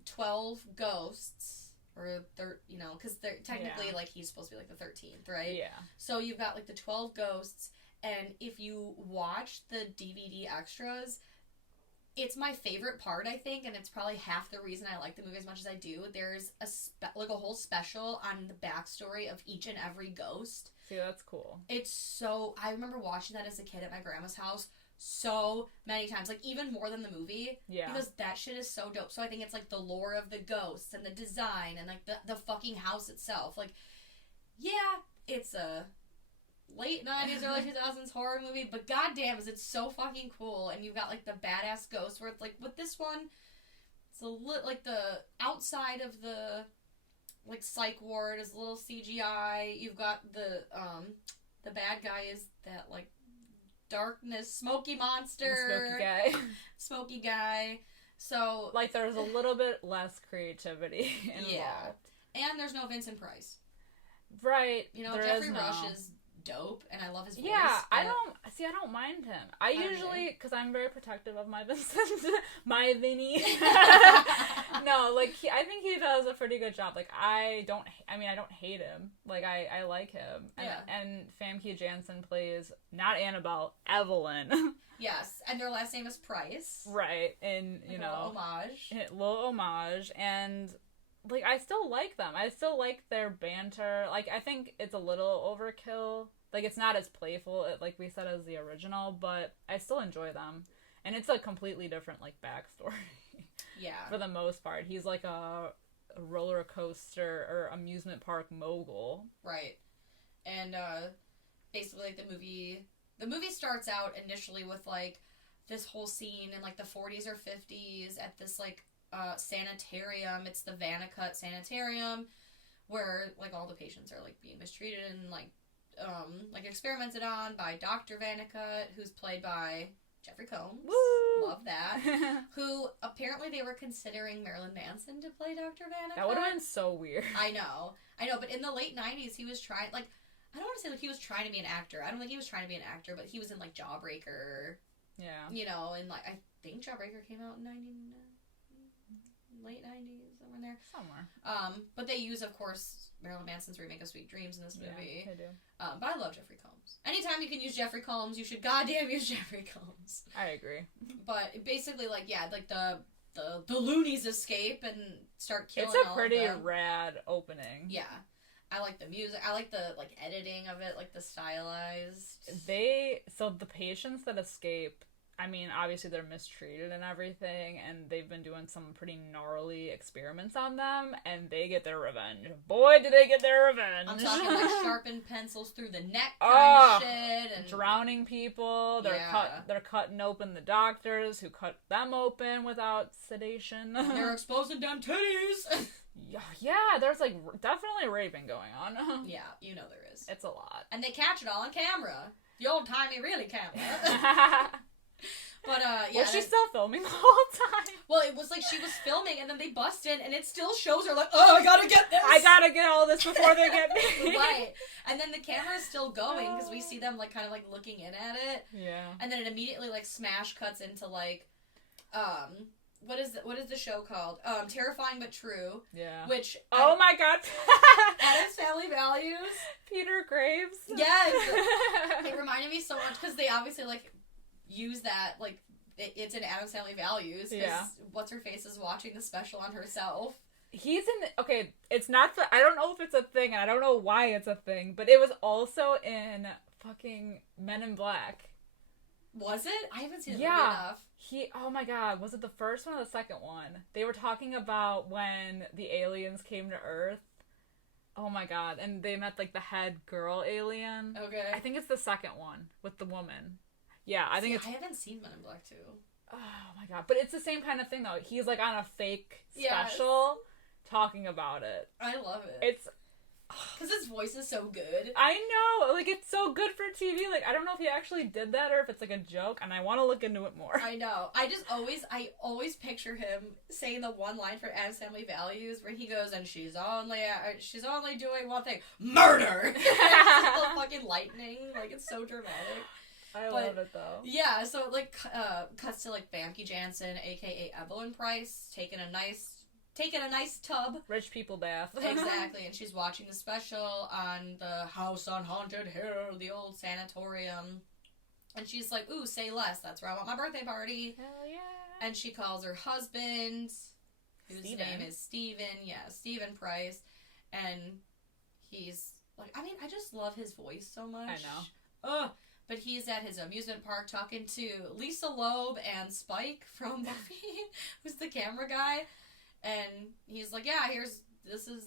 12 ghosts, or, you know, because they're technically, like, he's supposed to be, like, the 13th, right? Yeah. So you've got, like, the 12 ghosts, and if you watch the DVD extras, it's my favorite part, I think, and it's probably half the reason I like the movie as much as I do. There's a whole special on the backstory of each and every ghost. See, that's cool. It's so... I remember watching that as a kid at my grandma's house so many times, like, even more than the movie. Yeah. Because that shit is so dope. So I think it's, like, the lore of the ghosts and the design and, like, the fucking house itself. Like, yeah, it's a... late 90s, early 2000s horror movie, but goddamn is it so fucking cool. And you've got, like, the badass ghost, where it's, like, with this one, it's like, the outside of the, like, psych ward is a little CGI. You've got the bad guy is that, like, darkness, smoky monster. The smoky guy. Smoky guy. So like there's a little bit less creativity involved. Yeah. And there's no Vincent Price. Right. You know, Jeffrey Rush is dope, and I love his voice. Yeah, I don't mind him. I usually, because I'm very protective of my Vincent, my Vinny. No, like, I think he does a pretty good job. Like, I don't hate him. Like, I like him. And Famke Janssen plays, not Annabelle, Evelyn. Yes, and their last name is Price. Right, and, you know. Little homage, and... Like, I still like them. I still like their banter. Like, I think it's a little overkill. Like, it's not as playful, like we said, as the original, but I still enjoy them. And it's a completely different, like, backstory. Yeah. For the most part. He's like a roller coaster or amusement park mogul. Right. And, basically, like, the movie starts out initially with, like, this whole scene in, like, the 40s or 50s at this, like, sanitarium. It's the Vannacut Sanitarium, where like all the patients are like being mistreated and like experimented on by Dr. Vannacut, who's played by Jeffrey Combs. Woo! Love that. Who apparently they were considering Marilyn Manson to play Dr. Vannacut. That would have been so weird. I know, but in the late 90s he was trying, like, I don't want to say like he was trying to be an actor. I don't think he was trying to be an actor, but he was in like Jawbreaker. Yeah. You know, and like I think Jawbreaker came out in late 90s, somewhere in there. Somewhere. But they use, of course, Marilyn Manson's remake of Sweet Dreams in this movie. Yeah, they do. But I love Jeffrey Combs. Anytime you can use Jeffrey Combs, you should goddamn use Jeffrey Combs. I agree. But basically, like, yeah, like the loonies escape and start killing all It's a pretty of them. rad opening. Yeah. I like the music. I like the, like, editing of it, like, the stylized. So the patients that escape, I mean, obviously they're mistreated and everything, and they've been doing some pretty gnarly experiments on them, and they get their revenge. Boy, do they get their revenge! I'm talking like sharpened pencils through the neck kind of shit, and drowning people. They're cutting open the doctors who cut them open without sedation. And they're exposing them titties. Yeah, there's like definitely raping going on. Yeah, you know there is. It's a lot, and they catch it all on camera. The old timey really camera. But, yeah. Was she still filming the whole time? Well, it was like she was filming, and then they bust in, and it still shows her like, oh, I gotta get this! I gotta get all this before they get me! Right. And then the camera is still going, because we see them, like, kind of, like, looking in at it. Yeah. And then it immediately, like, smash cuts into, like, what is the show called? Terrifying But True. Yeah. Which... Oh my god! Addams Family Values. Peter Graves. Yes! It reminded me so much, because they obviously, like... use that, like, it's in Addams Family Values, because What's-Her-Face is watching the special on herself. He's in, okay, it's not, I don't know if it's a thing, and I don't know why it's a thing, but it was also in fucking Men in Black. Was it? I haven't seen it enough. Oh my god, was it the first one or the second one? They were talking about when the aliens came to Earth. Oh my god, and they met, like, the head girl alien. Okay. I think it's the second one, with the woman. Yeah, I think I haven't seen Men in Black 2. Oh my god. But it's the same kind of thing, though. He's, like, on a fake special talking about it. I love it. It's... Because his voice is so good. I know! Like, it's so good for TV. Like, I don't know if he actually did that or if it's, like, a joke, and I want to look into it more. I know. I always picture him saying the one line for Addams Family Values where he goes, and she's only doing one thing. Murder! It's the fucking lightning. Like, it's so dramatic. I love it, though. Yeah, so it, like, cuts to, like, Famke Janssen, a.k.a. Evelyn Price, taking a nice tub. Rich people bath. Exactly, and she's watching the special on the House on Haunted Hill, the old sanatorium. And she's like, ooh, say less, that's where I want my birthday party. Hell yeah. And she calls her husband, whose name is Stephen Price. And he's, like, I mean, I just love his voice so much. I know. Ugh. But he's at his amusement park talking to Lisa Loeb and Spike from Buffy, who's the camera guy. And he's like, yeah, this is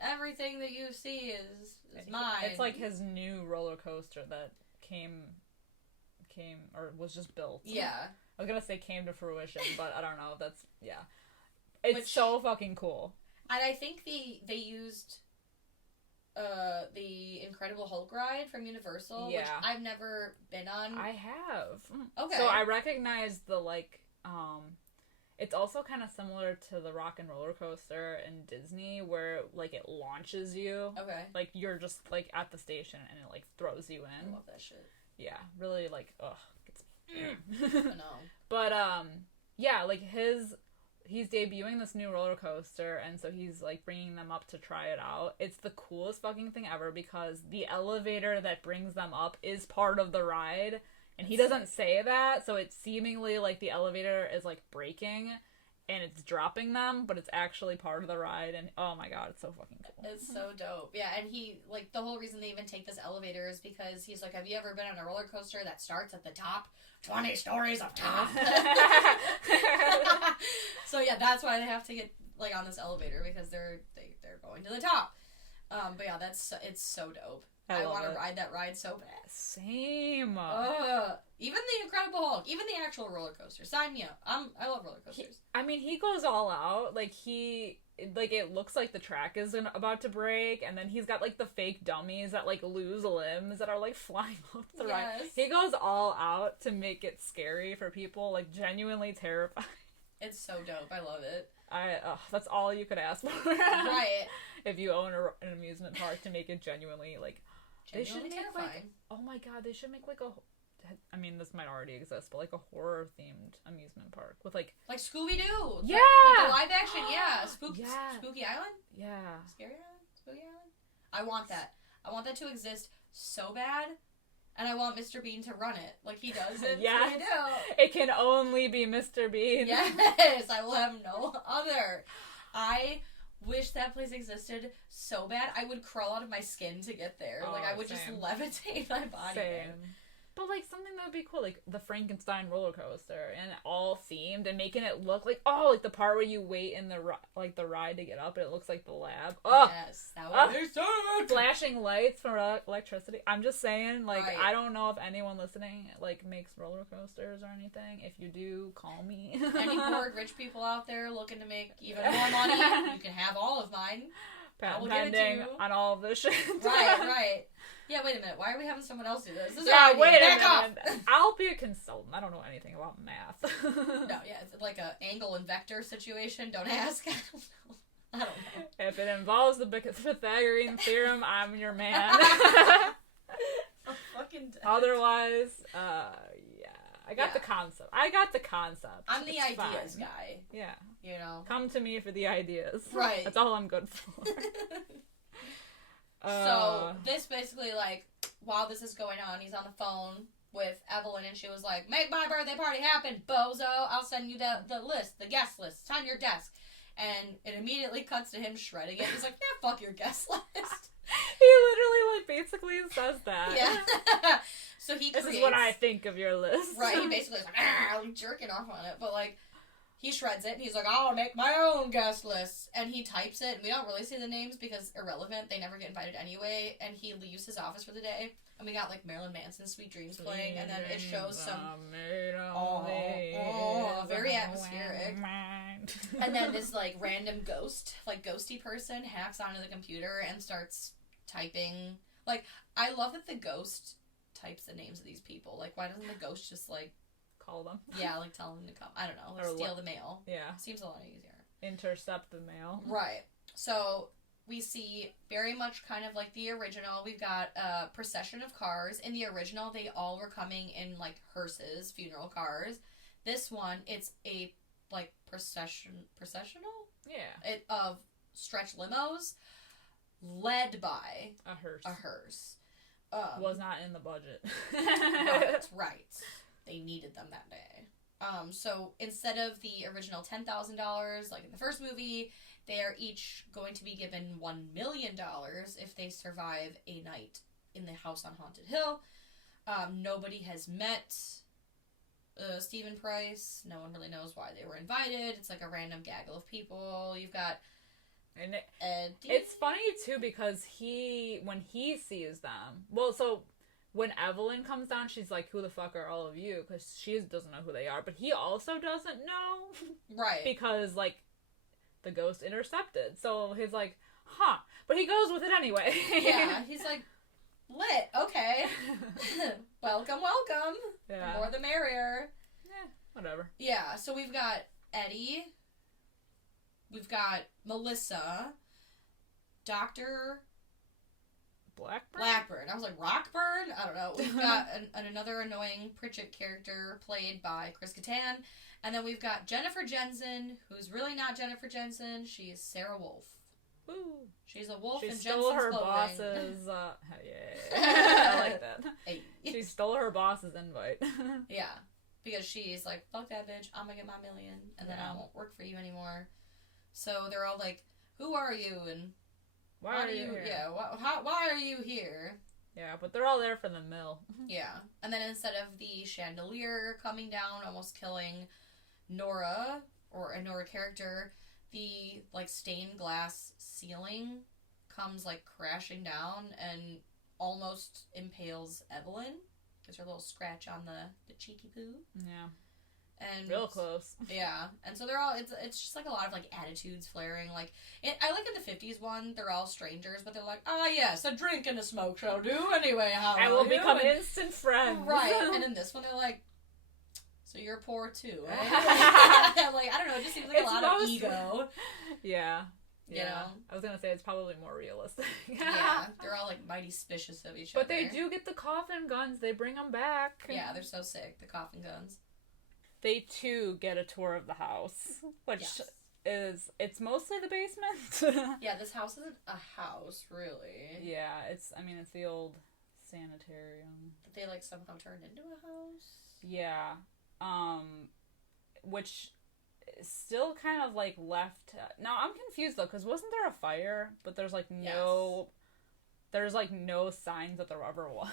everything that you see is mine. It's like his new roller coaster that came or was just built. Yeah. I was gonna say came to fruition, but I don't know. It's so fucking cool. And I think they used the Incredible Hulk ride from Universal, which I've never been on. I have. Okay. So I recognize the, like, It's also kind of similar to the Rock and Roller Coaster in Disney, where, like, it launches you. Okay. Like, you're just, like, at the station, and it, like, throws you in. I love that shit. Yeah, really, like, ugh. I know. But, yeah, like, he's debuting this new roller coaster, and so he's, like, bringing them up to try it out. It's the coolest fucking thing ever, because the elevator that brings them up is part of the ride, and he doesn't say that, so it's seemingly like the elevator is, like, breaking, and it's dropping them, but it's actually part of the ride, and oh my god, it's so fucking cool. It's so dope. Yeah, and he, like, the whole reason they even take this elevator is because he's like, have you ever been on a roller coaster that starts at the top? 20 stories of top. So yeah, that's why they have to get, like, on this elevator, because they're going to the top. But yeah, it's so dope. I want to ride that ride so bad. Same. Even the Incredible Hulk, even the actual roller coaster. Sign me up. I love roller coasters. He goes all out. Like, it looks like the track is about to break, and then he's got, like, the fake dummies that, like, lose limbs that are, like, flying off the ride. He goes all out to make it scary for people, like, genuinely terrifying. It's so dope. I love it. That's all you could ask for. Right. If you own an amusement park, to make it genuinely, like... Genuinely terrifying. Oh my god, they should make, like, I mean, this might already exist, but, like, a horror-themed amusement park with, like... Like Scooby-Doo! Yeah! Like the live-action, yeah. Spooky Island? Yeah. Scary Island? Spooky Island? I want that. I want that to exist so bad, and I want Mr. Bean to run it, like he does in Scooby-Doo. It can only be Mr. Bean. Yes! I will have no other. I wish that place existed so bad. I would crawl out of my skin to get there. Like, I would just levitate my body. Same. But, like, something that would be cool, like the Frankenstein roller coaster, and all themed, and making it look like, like the part where you wait in the ride to get up, and it looks like the lab. Oh, yes, that would be sick. Flashing lights for electricity. I'm just saying, like, right. I don't know if anyone listening, like, makes roller coasters or anything. If you do, call me. Any bored rich people out there looking to make even more money, you can have all of mine. Patent pending on all of this shit. Right. Yeah, wait a minute. Why are we having someone else do this? Wait a minute. I'll be a consultant. I don't know anything about math. No, yeah, it's like a angle and vector situation. Don't ask. I don't know. If it involves the Pythagorean theorem, I'm your man. I'm fucking dead. Otherwise, yeah. I got the concept. I'm the ideas guy. Yeah. You know? Come to me for the ideas. Right. That's all I'm good for. So, this basically, like, while this is going on, he's on the phone with Evelyn, and she was like, make my birthday party happen, bozo! I'll send you the list, the guest list. It's on your desk. And it immediately cuts to him shredding it. He's like, yeah, fuck your guest list. He literally, like, basically says that. Yeah. So he This is what I think of your list. Right, he basically is like jerking off on it, but, like, he shreds it, and he's like, I'll make my own guest list. And he types it, and we don't really see the names because irrelevant. They never get invited anyway. And he leaves his office for the day. And we got, like, Marilyn Manson's Sweet Dreams playing. And then it shows some... very atmospheric. And then this, like, random ghost, like, ghosty person hacks onto the computer and starts typing. Like, I love that the ghost types the names of these people. Like, why doesn't the ghost just, like... call them. Yeah, like tell them to come. I don't know. Like steal the mail. Yeah. Seems a lot easier. Intercept the mail. Right. So we see very much kind of like the original. We've got a procession of cars. In the original, they all were coming in like hearses, funeral cars. This one, it's a like processional? Yeah. Of stretch limos led by a hearse. A hearse. Was not in the budget. Right. They needed them that day. So instead of the original $10,000, like in the first movie, they are each going to be given $1 million if they survive a night in the house on Haunted Hill. Nobody has met Stephen Price. No one really knows why they were invited. It's like a random gaggle of people. You've got... And it's funny, too, because when he sees them... Well, so... When Evelyn comes down, she's like, who the fuck are all of you? Because she doesn't know who they are. But he also doesn't know. Right. Because, like, the ghost intercepted. So he's like, huh. But he goes with it anyway. Yeah, he's like, lit. Okay. Welcome. Yeah. The more the merrier. Yeah, whatever. Yeah, so we've got Eddie. We've got Melissa. Dr. Blackburn. I was like, Rockburn? I don't know. We've got another annoying Pritchett character played by Chris Kattan. And then we've got Jennifer Jensen, who's really not Jennifer Jensen. She's Sarah Wolf. Ooh. She's a wolf she in stole Jensen's her clothing. boss's, I like that. Hey. She stole her boss's invite. Yeah. Because she's like, fuck that bitch, I'm gonna get my $1 million, and then I won't work for you anymore. So they're all like, who are you, and why are you here? Yeah, why are you here? Yeah, but they're all there for the mill. Yeah. And then instead of the chandelier coming down, almost killing Nora, or a Nora character, the, like, stained glass ceiling comes, like, crashing down and almost impales Evelyn. Gives her a little scratch on the cheeky poo. Yeah. And real close. Yeah. And so they're all, it's just, like, a lot of, like, attitudes flaring. Like, I like in the 50s one, they're all strangers, but they're like, ah, yes, a drink and a smoke shall do anyway, how I will become instant friends. Right. And in this one, they're like, so you're poor too, eh? Like, I don't know, it just seems like a lot of ego. Yeah. You know? I was gonna say it's probably more realistic. Yeah. They're all, like, mighty suspicious of each other. But they do get the coffin guns. They bring them back. Yeah, they're so sick. The coffin guns. They, too, get a tour of the house. Which it's mostly the basement. Yeah, this house isn't a house, really. Yeah, it's the old sanitarium. That they, like, somehow turned into a house? Yeah. Which is still kind of, like, left... Now, I'm confused, though, because wasn't there a fire? But there's, like, no... Yes. There's, like, no signs that there ever was.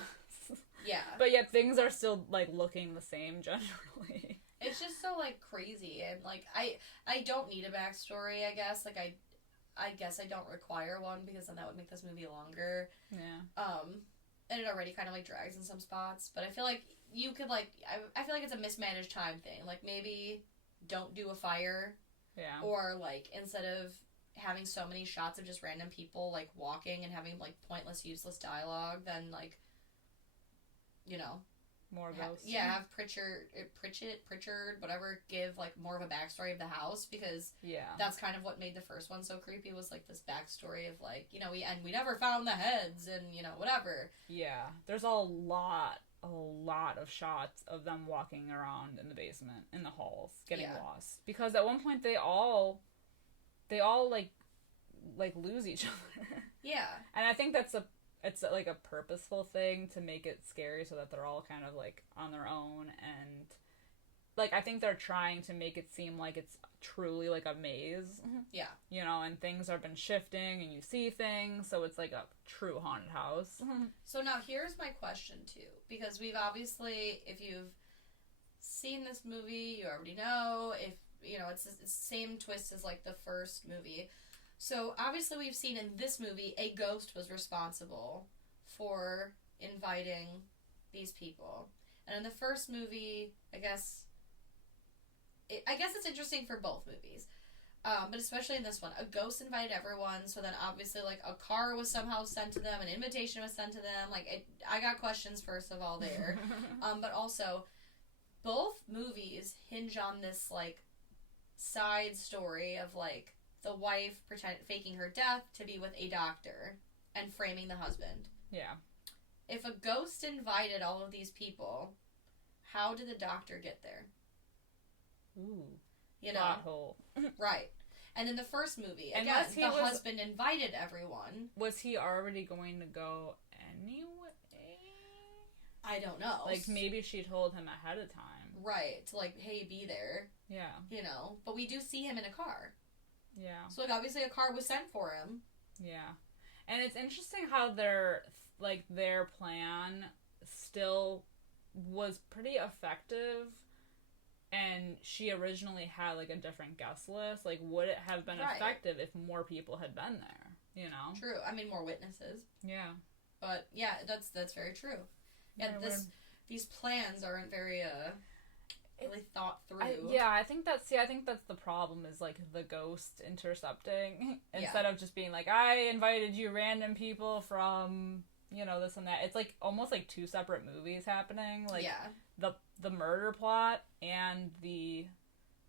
Yeah. But yet things are still, like, looking the same, generally. It's just so, like, crazy. And, like, I don't need a backstory, I guess. Like, I guess I don't require one, because then that would make this movie longer. Yeah. And it already kind of, like, drags in some spots. But I feel like you could, like... I feel like it's a mismanaged time thing. Like, maybe don't do a fire. Yeah. Or, like, instead of having so many shots of just random people, like, walking and having, like, pointless, useless dialogue, then, like, you know... More of those. Have Pritchard, whatever, give, like, more of a backstory of the house, because that's kind of what made the first one so creepy, was, like, this backstory of, like, you know, we never found the heads, and, you know, whatever. Yeah. There's a lot of shots of them walking around in the basement, in the halls, getting lost. Because at one point they all like lose each other. Yeah. And I think it's like a purposeful thing to make it scary, so that they're all kind of, like, on their own, and, like, I think they're trying to make it seem like it's truly, like, a maze. Yeah. You know, and things have been shifting, and you see things, so it's like a true haunted house. So now here's my question, too, because we've obviously, if you've seen this movie, you already know, if, you know, it's the same twist as, like, the first movie. So, obviously we've seen in this movie, a ghost was responsible for inviting these people. And in the first movie, I guess it's interesting for both movies. But especially in this one, a ghost invited everyone, so then obviously, like, a car was somehow sent to them, an invitation was sent to them, like, I got questions first of all there. But also, both movies hinge on this, like, side story of, like, the wife faking her death to be with a doctor and framing the husband. Yeah. If a ghost invited all of these people, how did the doctor get there? Ooh. You know? Plot hole. Right. And in the first movie, again, husband invited everyone. Was he already going to go anyway? I don't know. Like, maybe she told him ahead of time. Right. To, like, hey, be there. Yeah. You know? But we do see him in a car. Yeah. So, like, obviously a car was sent for him. Yeah. And it's interesting how their plan still was pretty effective, and she originally had, like, a different guest list. Like, would it have been effective if more people had been there, you know? True. I mean, more witnesses. Yeah. But, yeah, that's very true. Yeah, these plans aren't very, really thought through. I think that's the problem, is, like, the ghost intercepting instead of just being like, I invited you random people from, you know, this and that. It's, like, almost like two separate movies happening. Like, the murder plot and the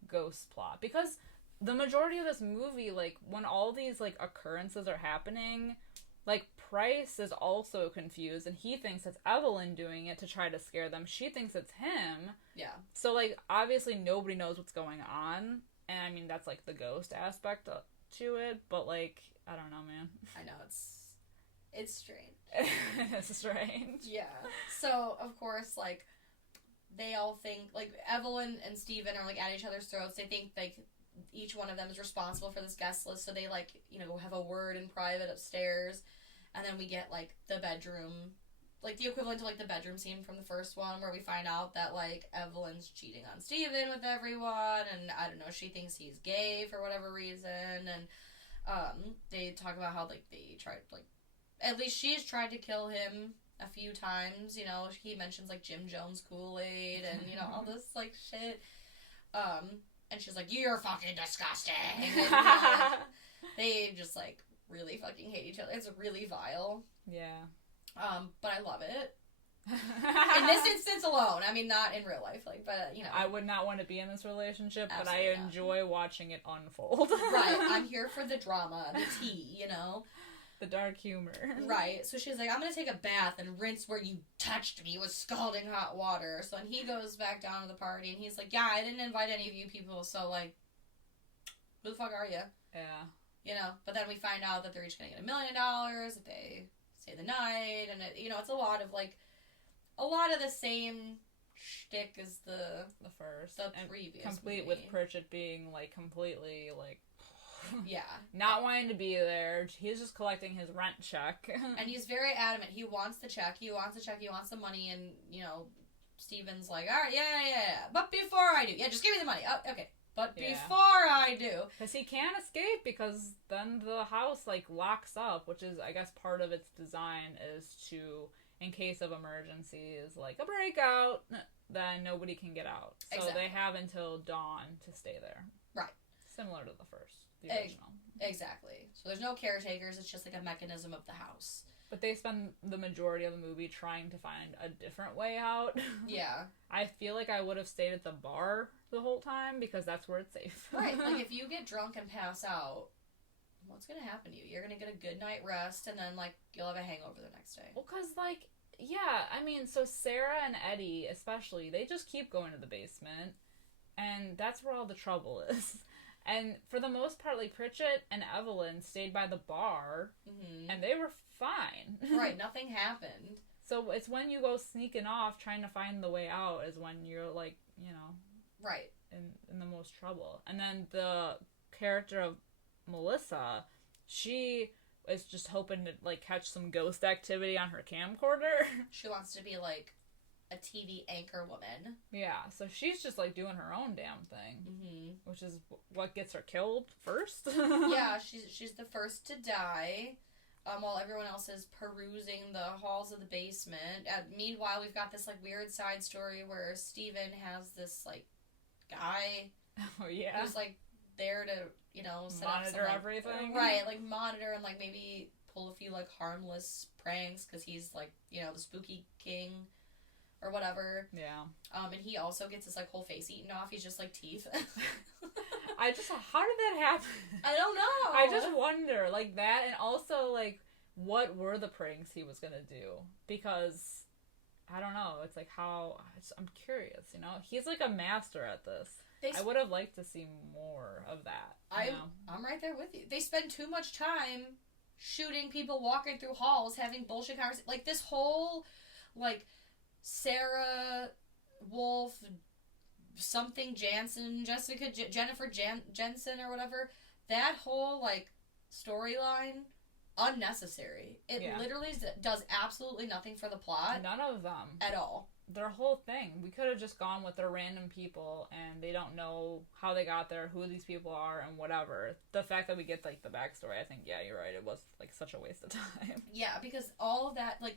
ghost plot. Because the majority of this movie, like, when all these, like, occurrences are happening, like, Price is also confused, and he thinks it's Evelyn doing it to try to scare them. She thinks it's him. Yeah. So, like, obviously nobody knows what's going on, and, I mean, that's, like, the ghost aspect to it, but, like, I don't know, man. I know, it's strange. It's strange. Yeah. So, of course, like, they all think, like, Evelyn and Steven are, like, at each other's throats. They think, like, each one of them is responsible for this guest list, so they, like, you know, have a word in private upstairs, and then we get, like, the bedroom, like, the equivalent to, like, the bedroom scene from the first one, where we find out that, like, Evelyn's cheating on Steven with everyone, and, I don't know, she thinks he's gay for whatever reason, and, they talk about how, like, they tried, like, at least she's tried to kill him a few times, you know, he mentions, like, Jim Jones Kool-Aid, and, you know, all this, like, shit, and she's like, you're fucking disgusting, and, you know, like, they just, like, really fucking hate each other. It's really vile. Yeah. But I love it. In this instance alone. I mean, not in real life, like, but, you know. I would not want to be in this relationship, Absolutely but I enjoy watching it unfold. Right. I'm here for the drama, the tea, you know? The dark humor. Right. So she's like, I'm gonna take a bath and rinse where you touched me with scalding hot water. So then he goes back down to the party, and he's like, yeah, I didn't invite any of you people, so, like, who the fuck are you? Yeah. You know? But then we find out that they're each gonna get $1 million if they stay the night, and, it, you know, it's a lot of the same shtick as the first. The and previous complete movie. with Pritchett being, like, completely, like... Yeah. Not wanting to be there. He's just collecting his rent check. And he's very adamant. He wants the check. He wants the money, and, you know, Steven's like, alright, yeah. But before I do. Yeah, just give me the money. Oh, okay. But before I do. Because he can't escape, because then the house, like, locks up, which is, I guess, part of its design is to, in case of emergencies, like a breakout, then nobody can get out. So Exactly. they have until dawn to stay there. Right. Similar to the first, the original. Exactly. So there's no caretakers, it's just like a mechanism of the house. But they spend the majority of the movie trying to find a different way out. Yeah. I feel like I would have stayed at the bar the whole time, because that's where it's safe. Right. Like, if you get drunk and pass out, what's gonna happen to you? You're gonna get a good night rest, and then, like, you'll have a hangover the next day. Well, because, like, yeah, I mean, so Sarah and Eddie, especially, they just keep going to the basement, and that's where all the trouble is. And for the most part, like, Pritchett and Evelyn stayed by the bar, and they were fine. Right, nothing happened. So it's when you go sneaking off trying to find the way out is when you're, like, you know... Right. In the most trouble. And then the character of Melissa, she is just hoping to, like, catch some ghost activity on her camcorder. She wants to be, like, a TV anchor woman. Yeah, so she's just, like, doing her own damn thing. Which is what gets her killed first. Yeah, she's the first to die, while everyone else is perusing the halls of the basement. Meanwhile, we've got this, like, weird side story where Steven has this, like, guy who's, like, there to, you know, set monitor up some, like, everything. Right, like, monitor and, like, maybe pull a few, like, harmless pranks, because he's, like, you know, the spooky king or whatever. Yeah. And he also gets his, like, whole face eaten off. He's just, like, teeth. How did that happen? I don't know. I just wonder, like, that, and also, like, what were the pranks he was gonna do? Because... I don't know. It's like I'm curious, you know? He's like a master at this. I would have liked to see more of that. I'm right there with you. They spend too much time shooting people walking through halls, having bullshit conversations. Like, this whole, like, Sarah, Wolf, something Jansen, Jennifer Jensen or whatever, that whole, like, storyline... unnecessary. It literally does absolutely nothing for the plot. None of them. At all. Their whole thing. We could have just gone with their random people, and they don't know how they got there, who these people are, and whatever. The fact that we get, like, the backstory, I think, yeah, you're right, it was, like, such a waste of time. Yeah, because all of that, like,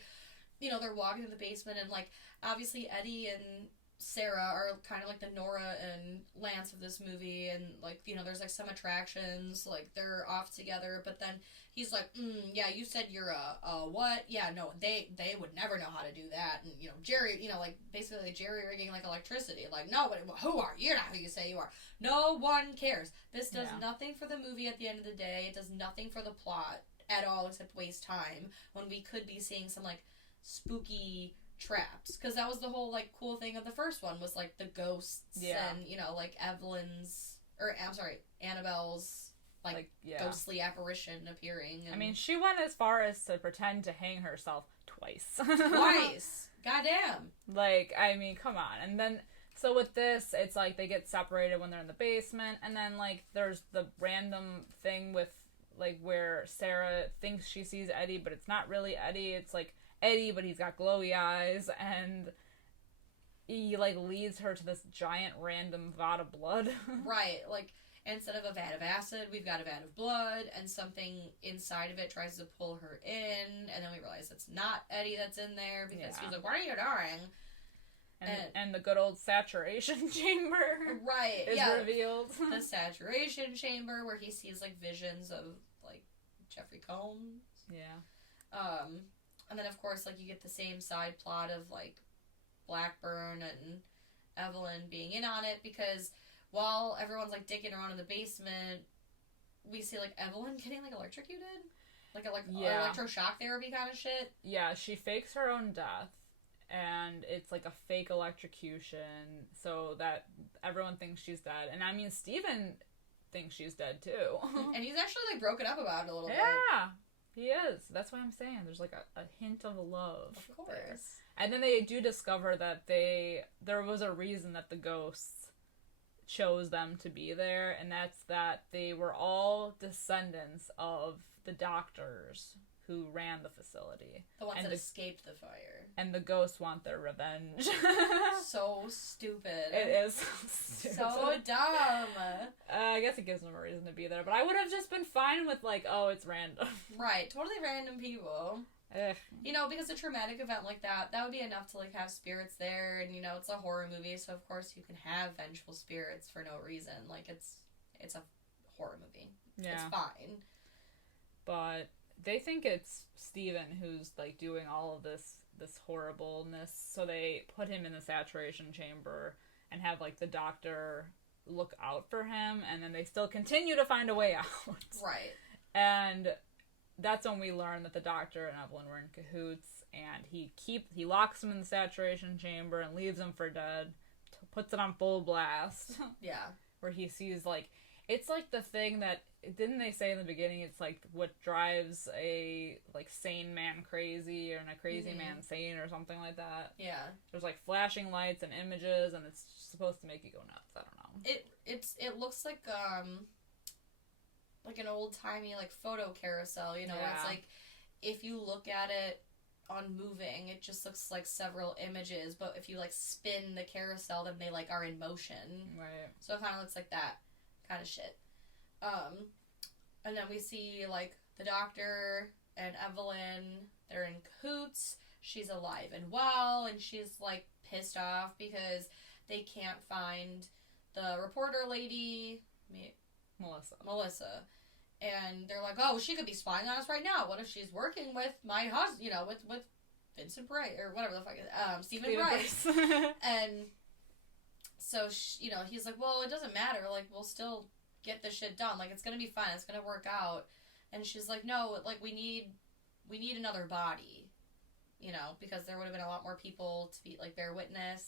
you know, they're walking in the basement, and, like, obviously Eddie and Sarah are kind of like the Nora and Lance of this movie, and, like, you know, there's, like, some attractions, like, they're off together, but then he's like, yeah, you said you're a what? Yeah, no, they would never know how to do that. And, you know, Jerry, you know, like, basically jerry-rigging, like, electricity. Like, no, but who are you? You're not who you say you are. No one cares. This does nothing for the movie at the end of the day. It does nothing for the plot at all except waste time when we could be seeing some, like, spooky traps. Because that was the whole, like, cool thing of the first one was, like, the ghosts and, you know, like, Annabelle's, like ghostly apparition appearing. And... I mean, she went as far as to pretend to hang herself twice. Twice! Goddamn! Like, I mean, come on. And then, so with this, it's like they get separated when they're in the basement, and then, like, there's the random thing with, like, where Sarah thinks she sees Eddie, but it's not really Eddie. It's, like, Eddie, but he's got glowy eyes, and he, like, leads her to this giant random vat of blood. Right, like... Instead of a vat of acid, we've got a vat of blood, and something inside of it tries to pull her in, and then we realize it's not Eddie that's in there, because he's like, what are you doing? And the good old saturation chamber is revealed. The saturation chamber, where he sees, like, visions of, like, Jeffrey Combs. Yeah. And then, of course, like, you get the same side plot of, like, Blackburn and Evelyn being in on it, because... While everyone's, like, dicking around in the basement, we see, like, Evelyn getting, like, electrocuted? Like, electroshock therapy kind of shit? Yeah, she fakes her own death, and it's, like, a fake electrocution, so that everyone thinks she's dead. And, I mean, Steven thinks she's dead, too. And he's actually, like, broken up about it a little bit. Yeah, he is. That's what I'm saying. There's, like, a hint of love. Of course. There. And then they do discover that there was a reason that the ghosts chose them to be there, and that's that they were all descendants of the doctors who ran the facility. The ones that escaped the fire. And the ghosts want their revenge. So stupid. It is stupid. So dumb. I guess it gives them a reason to be there, but I would have just been fine with, like, oh, it's random. Right, totally random people. Ugh. You know, because a traumatic event like that would be enough to, like, have spirits there, and, you know, it's a horror movie, so of course you can have vengeful spirits for no reason. Like, it's a horror movie. Yeah. It's fine. But they think it's Steven who's, like, doing all of this horribleness, so they put him in the saturation chamber and have, like, the doctor look out for him, and then they still continue to find a way out. Right. And... that's when we learn that the doctor and Evelyn were in cahoots, and he locks him in the saturation chamber and leaves him for dead, puts it on full blast. Yeah. Where he sees, like, it's like the thing that, didn't they say in the beginning, it's like what drives a, like, sane man crazy, or a crazy man sane, or something like that. Yeah. There's, like, flashing lights and images, and it's supposed to make you go nuts. I don't know. It looks like, like an old-timey, like, photo carousel, you know? Yeah. It's like, if you look at it on moving, it just looks like several images, but if you, like, spin the carousel, then they, like, are in motion. Right. So it kind of looks like that kind of shit. And then we see, like, the doctor and Evelyn, they're in cahoots, she's alive and well, and she's, like, pissed off because they can't find the reporter lady, Melissa. And they're like, oh, she could be spying on us right now. What if she's working with my husband, you know, with Vincent Price, or whatever the fuck is Stephen Price. And so, you know, he's like, well, it doesn't matter. Like, we'll still get this shit done. Like, it's gonna be fine. It's gonna work out. And she's like, no, like, we need another body, you know, because there would have been a lot more people to be, like, bear witness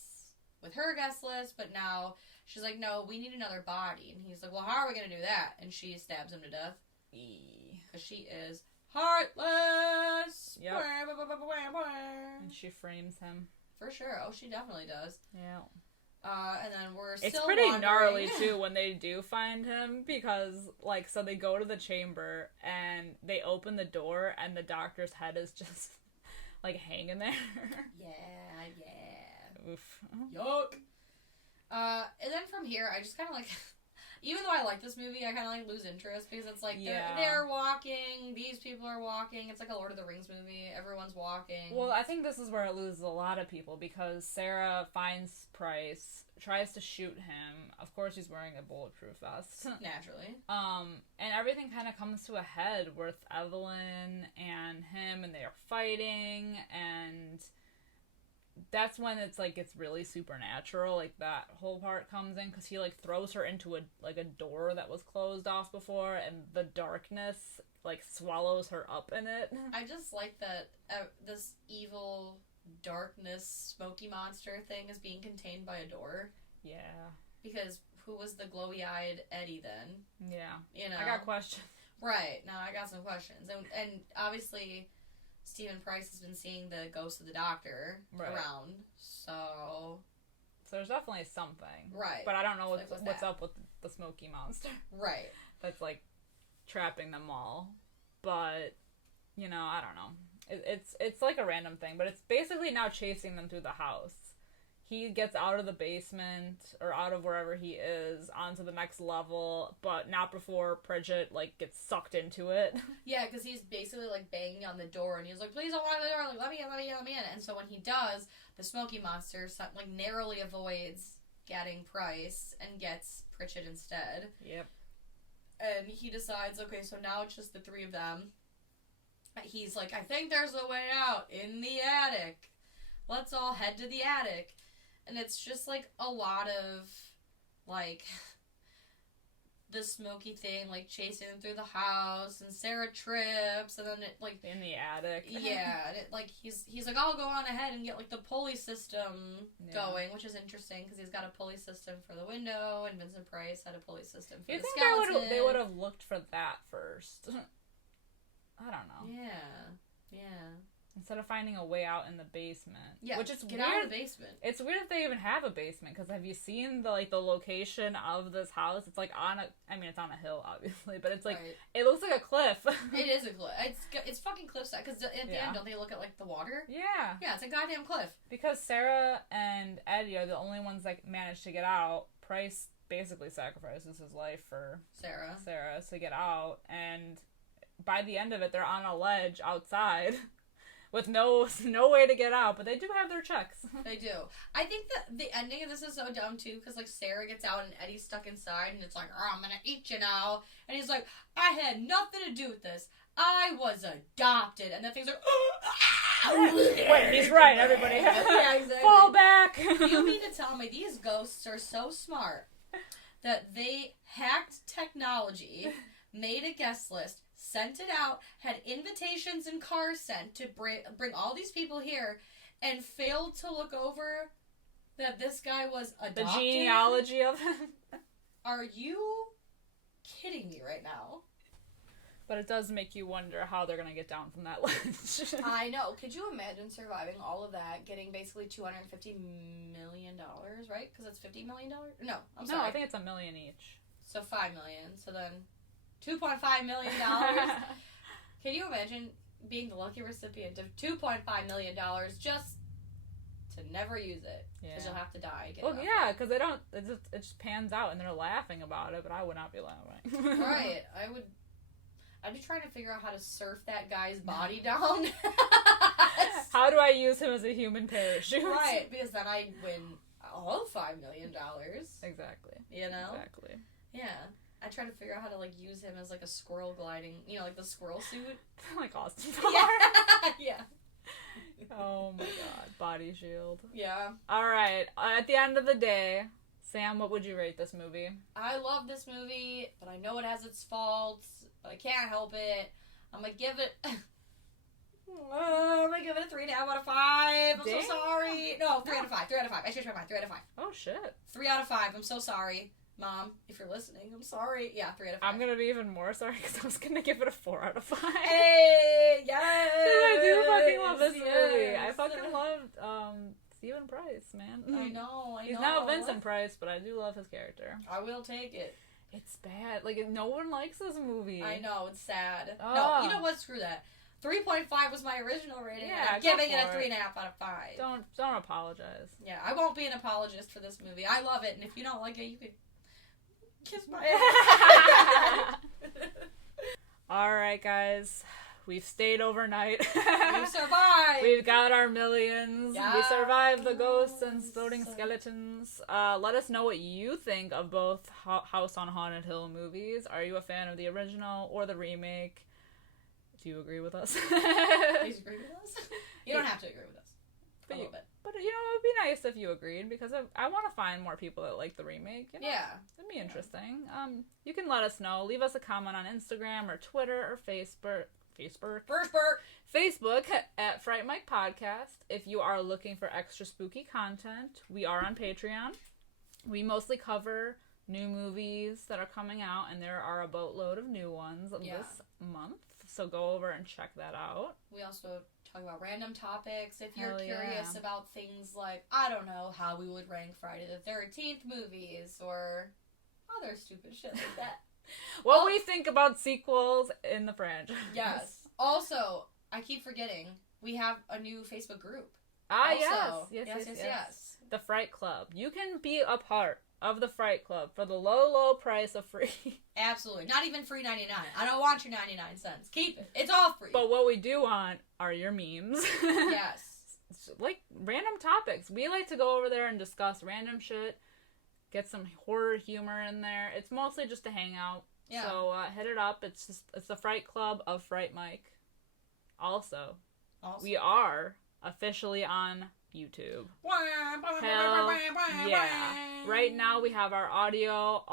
with her guest list, but now she's like, no, we need another body. And he's like, well, how are we going to do that? And she stabs him to death. Because she is heartless. Yep. And she frames him. For sure. Oh, she definitely does. Yeah. And then we're still It's pretty gnarly, too, when they do find him, because, like, so they go to the chamber, and they open the door, and the doctor's head is just, like, hanging there. Yeah. Oof. Yuck. And then from here, I just kind of, like, Even though I like this movie, I kind of like lose interest because it's like Yeah. they're walking, these people are walking. It's like a Lord of the Rings movie. Everyone's walking. Well, I think this is where it loses a lot of people because Sarah finds Price, tries to shoot him. Of course, he's wearing a bulletproof vest. Naturally. And everything kind of comes to a head with Evelyn and him, and they are fighting, and that's when it's like it's really supernatural. Like that whole part comes in because he like throws her into a door that was closed off before, and the darkness like swallows her up in it. I just like that this evil darkness smoky monster thing is being contained by a door. Yeah. Because who was the glowy-eyed Eddie then? Yeah. You know? I got questions. Right. Now I got some questions. And obviously Stephen Price has been seeing the ghost of the doctor around. So there's definitely something. Right. But I don't know what's up with the smoky monster. Right. That's like trapping them all. But, you know, I don't know. It's like a random thing, but it's basically now chasing them through the house. He gets out of the basement, or out of wherever he is, onto the next level, but not before Bridget, like, gets sucked into it. Yeah, because he's basically, like, banging on the door, and he's like, please don't lock the door, like, let me in. And so when he does, the smoky monster, like, narrowly avoids getting Price and gets Pritchett instead. Yep. And he decides, okay, so now it's just the three of them. He's like, I think there's a way out in the attic. Let's all head to the attic. And it's just, like, a lot of, like, the smoky thing, like, chasing them through the house, and Sarah trips, and then it, like... In the attic. Yeah, and it, like, he's like, I'll go on ahead and get, like, the pulley system going, which is interesting, because he's got a pulley system for the window, and Vincent Price had a pulley system for the skeleton. You think they would have looked for that first? I don't know. Yeah. Instead of finding a way out in the basement. Yeah, which is get weird. out of the basement. It's weird if they even have a basement, because have you seen the location of this house? It's like it's on a hill, obviously, but it's like, It looks like a cliff. It is a cliff. It's fucking cliffside, because at the end, don't they look at, like, the water? Yeah. Yeah, it's a goddamn cliff. Because Sarah and Eddie are the only ones that manage to get out. Price basically sacrifices his life for Sarah to get out, and by the end of it, they're on a ledge outside with no way to get out, but they do have their checks. They do. I think that the ending of this is so dumb, too, because, like, Sarah gets out and Eddie's stuck inside, and it's like, oh, I'm gonna eat you now. And he's like, I had nothing to do with this. I was adopted. And the thing's like, wait, he's right, everybody. Yeah, exactly. Fall back. You mean to tell me these ghosts are so smart that they hacked technology, made a guest list, sent it out, had invitations and cars sent to bring all these people here, and failed to look over that this guy was adopted? The genealogy of him. Are you kidding me right now? But it does make you wonder how they're going to get down from that ledge. I know. Could you imagine surviving all of that, getting basically $250 million, right? Because it's $50 million? No, I'm sorry. No, I think it's $1 million each. So $5 million. So then $2.5 million. Can you imagine being the lucky recipient of $2.5 million just to never use it? Because you'll have to die. Well, yeah, because it just pans out and they're laughing about it, but I would not be laughing. Right. I'd be trying to figure out how to surf that guy's body down. How do I use him as a human parachute? Right, because then I'd win all $5 million. Exactly. You know? Exactly. Yeah. I try to figure out how to, like, use him as, like, a squirrel gliding, like the squirrel suit. Like Austin Powers. Yeah. Oh my god. Body shield. Yeah. Alright. At the end of the day, Sam, what would you rate this movie? I love this movie, but I know it has its faults, but I can't help it. I'm gonna give it... I'm gonna give it a 3.5 out of 5. I'm so sorry. No, 3 out of 5. 3 out of 5. I changed my mind. 3 out of 5. Oh, shit. 3 out of 5. I'm so sorry. Mom, if you're listening, I'm sorry. Yeah, 3 out of 5. I'm gonna be even more sorry because I was gonna give it a 4 out of 5. Hey, yes! I do fucking love this movie. I fucking loved Stephen Price, man. I know. He's now Vincent Price, but I do love his character. I will take it. It's bad. Like, no one likes this movie. I know, it's sad. Oh. No, you know what? Screw that. 3.5 was my original rating. Yeah, I'm giving it a 3.5 out of 5. Don't apologize. Yeah, I won't be an apologist for this movie. I love it, and if you don't like it, you could Kiss my ass. Alright, guys. We've stayed overnight. We've survived. We've got our millions. Yeah. We survived the ghosts and floating skeletons. Let us know what you think of both House on Haunted Hill movies. Are you a fan of the original or the remake? Do you agree with us? Please agree with us. You don't have to agree with us. A little bit. But, you know, it would be nice if you agreed, because I want to find more people that like the remake. You know? Yeah. It'd be interesting. You can let us know. Leave us a comment on Instagram or Twitter or Facebook at Fright Mic Podcast. If you are looking for extra spooky content, we are on Patreon. We mostly cover new movies that are coming out, and there are a boatload of new ones this month. So go over and check that out. We also talk about random topics. If you're Hell curious yeah. about things like, I don't know, how we would rank Friday the 13th movies or other stupid shit like that. What we think about sequels in the franchise. Yes. Also, I keep forgetting, we have a new Facebook group. Ah, Also, yes. The Fright Club. You can be a part of the Fright Club for the low price of free. Absolutely. Not even free 99. I don't want your 99 cents. Keep it. It's all free. But what we do want are your memes. Yes. Like random topics. We like to go over there and discuss random shit. Get some horror humor in there. It's mostly just to hang out. Yeah. So hit it up. It's the Fright Club of Fright Mic. Also, we are officially on YouTube. Hell yeah. Right now we have our audio,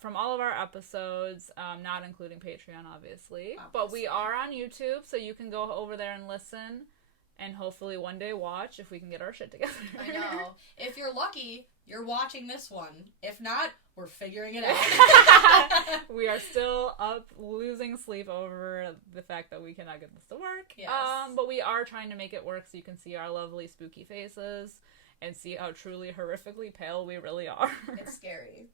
from all of our episodes, not including Patreon, obviously. But we are on YouTube, so you can go over there and listen, and hopefully one day watch if we can get our shit together. I know. If you're lucky, you're watching this one. If not, we're figuring it out. We are still up, losing sleep over the fact that we cannot get this to work. Yes. But we are trying to make it work so you can see our lovely spooky faces and see how truly horrifically pale we really are. It's scary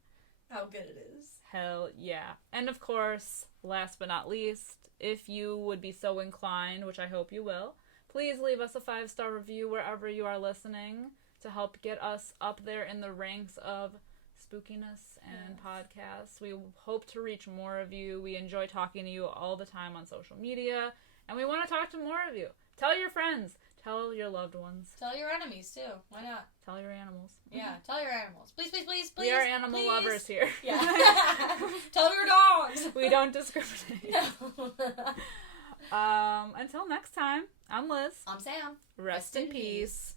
how good it is. Hell yeah. And of course, last but not least, if you would be so inclined, which I hope you will, please leave us a 5-star review wherever you are listening to help get us up there in the ranks of spookiness and podcasts. We hope to reach more of you. We enjoy talking to you all the time on social media, and we want to talk to more of you. Tell your friends. Tell your loved ones. Tell your enemies, too. Why not? Tell your animals. Yeah, tell your animals. Please, please, please, please. We are animal lovers here. Yeah. Tell your dogs. We don't discriminate. No. Until next time, I'm Liz. I'm Sam. Rest in peace.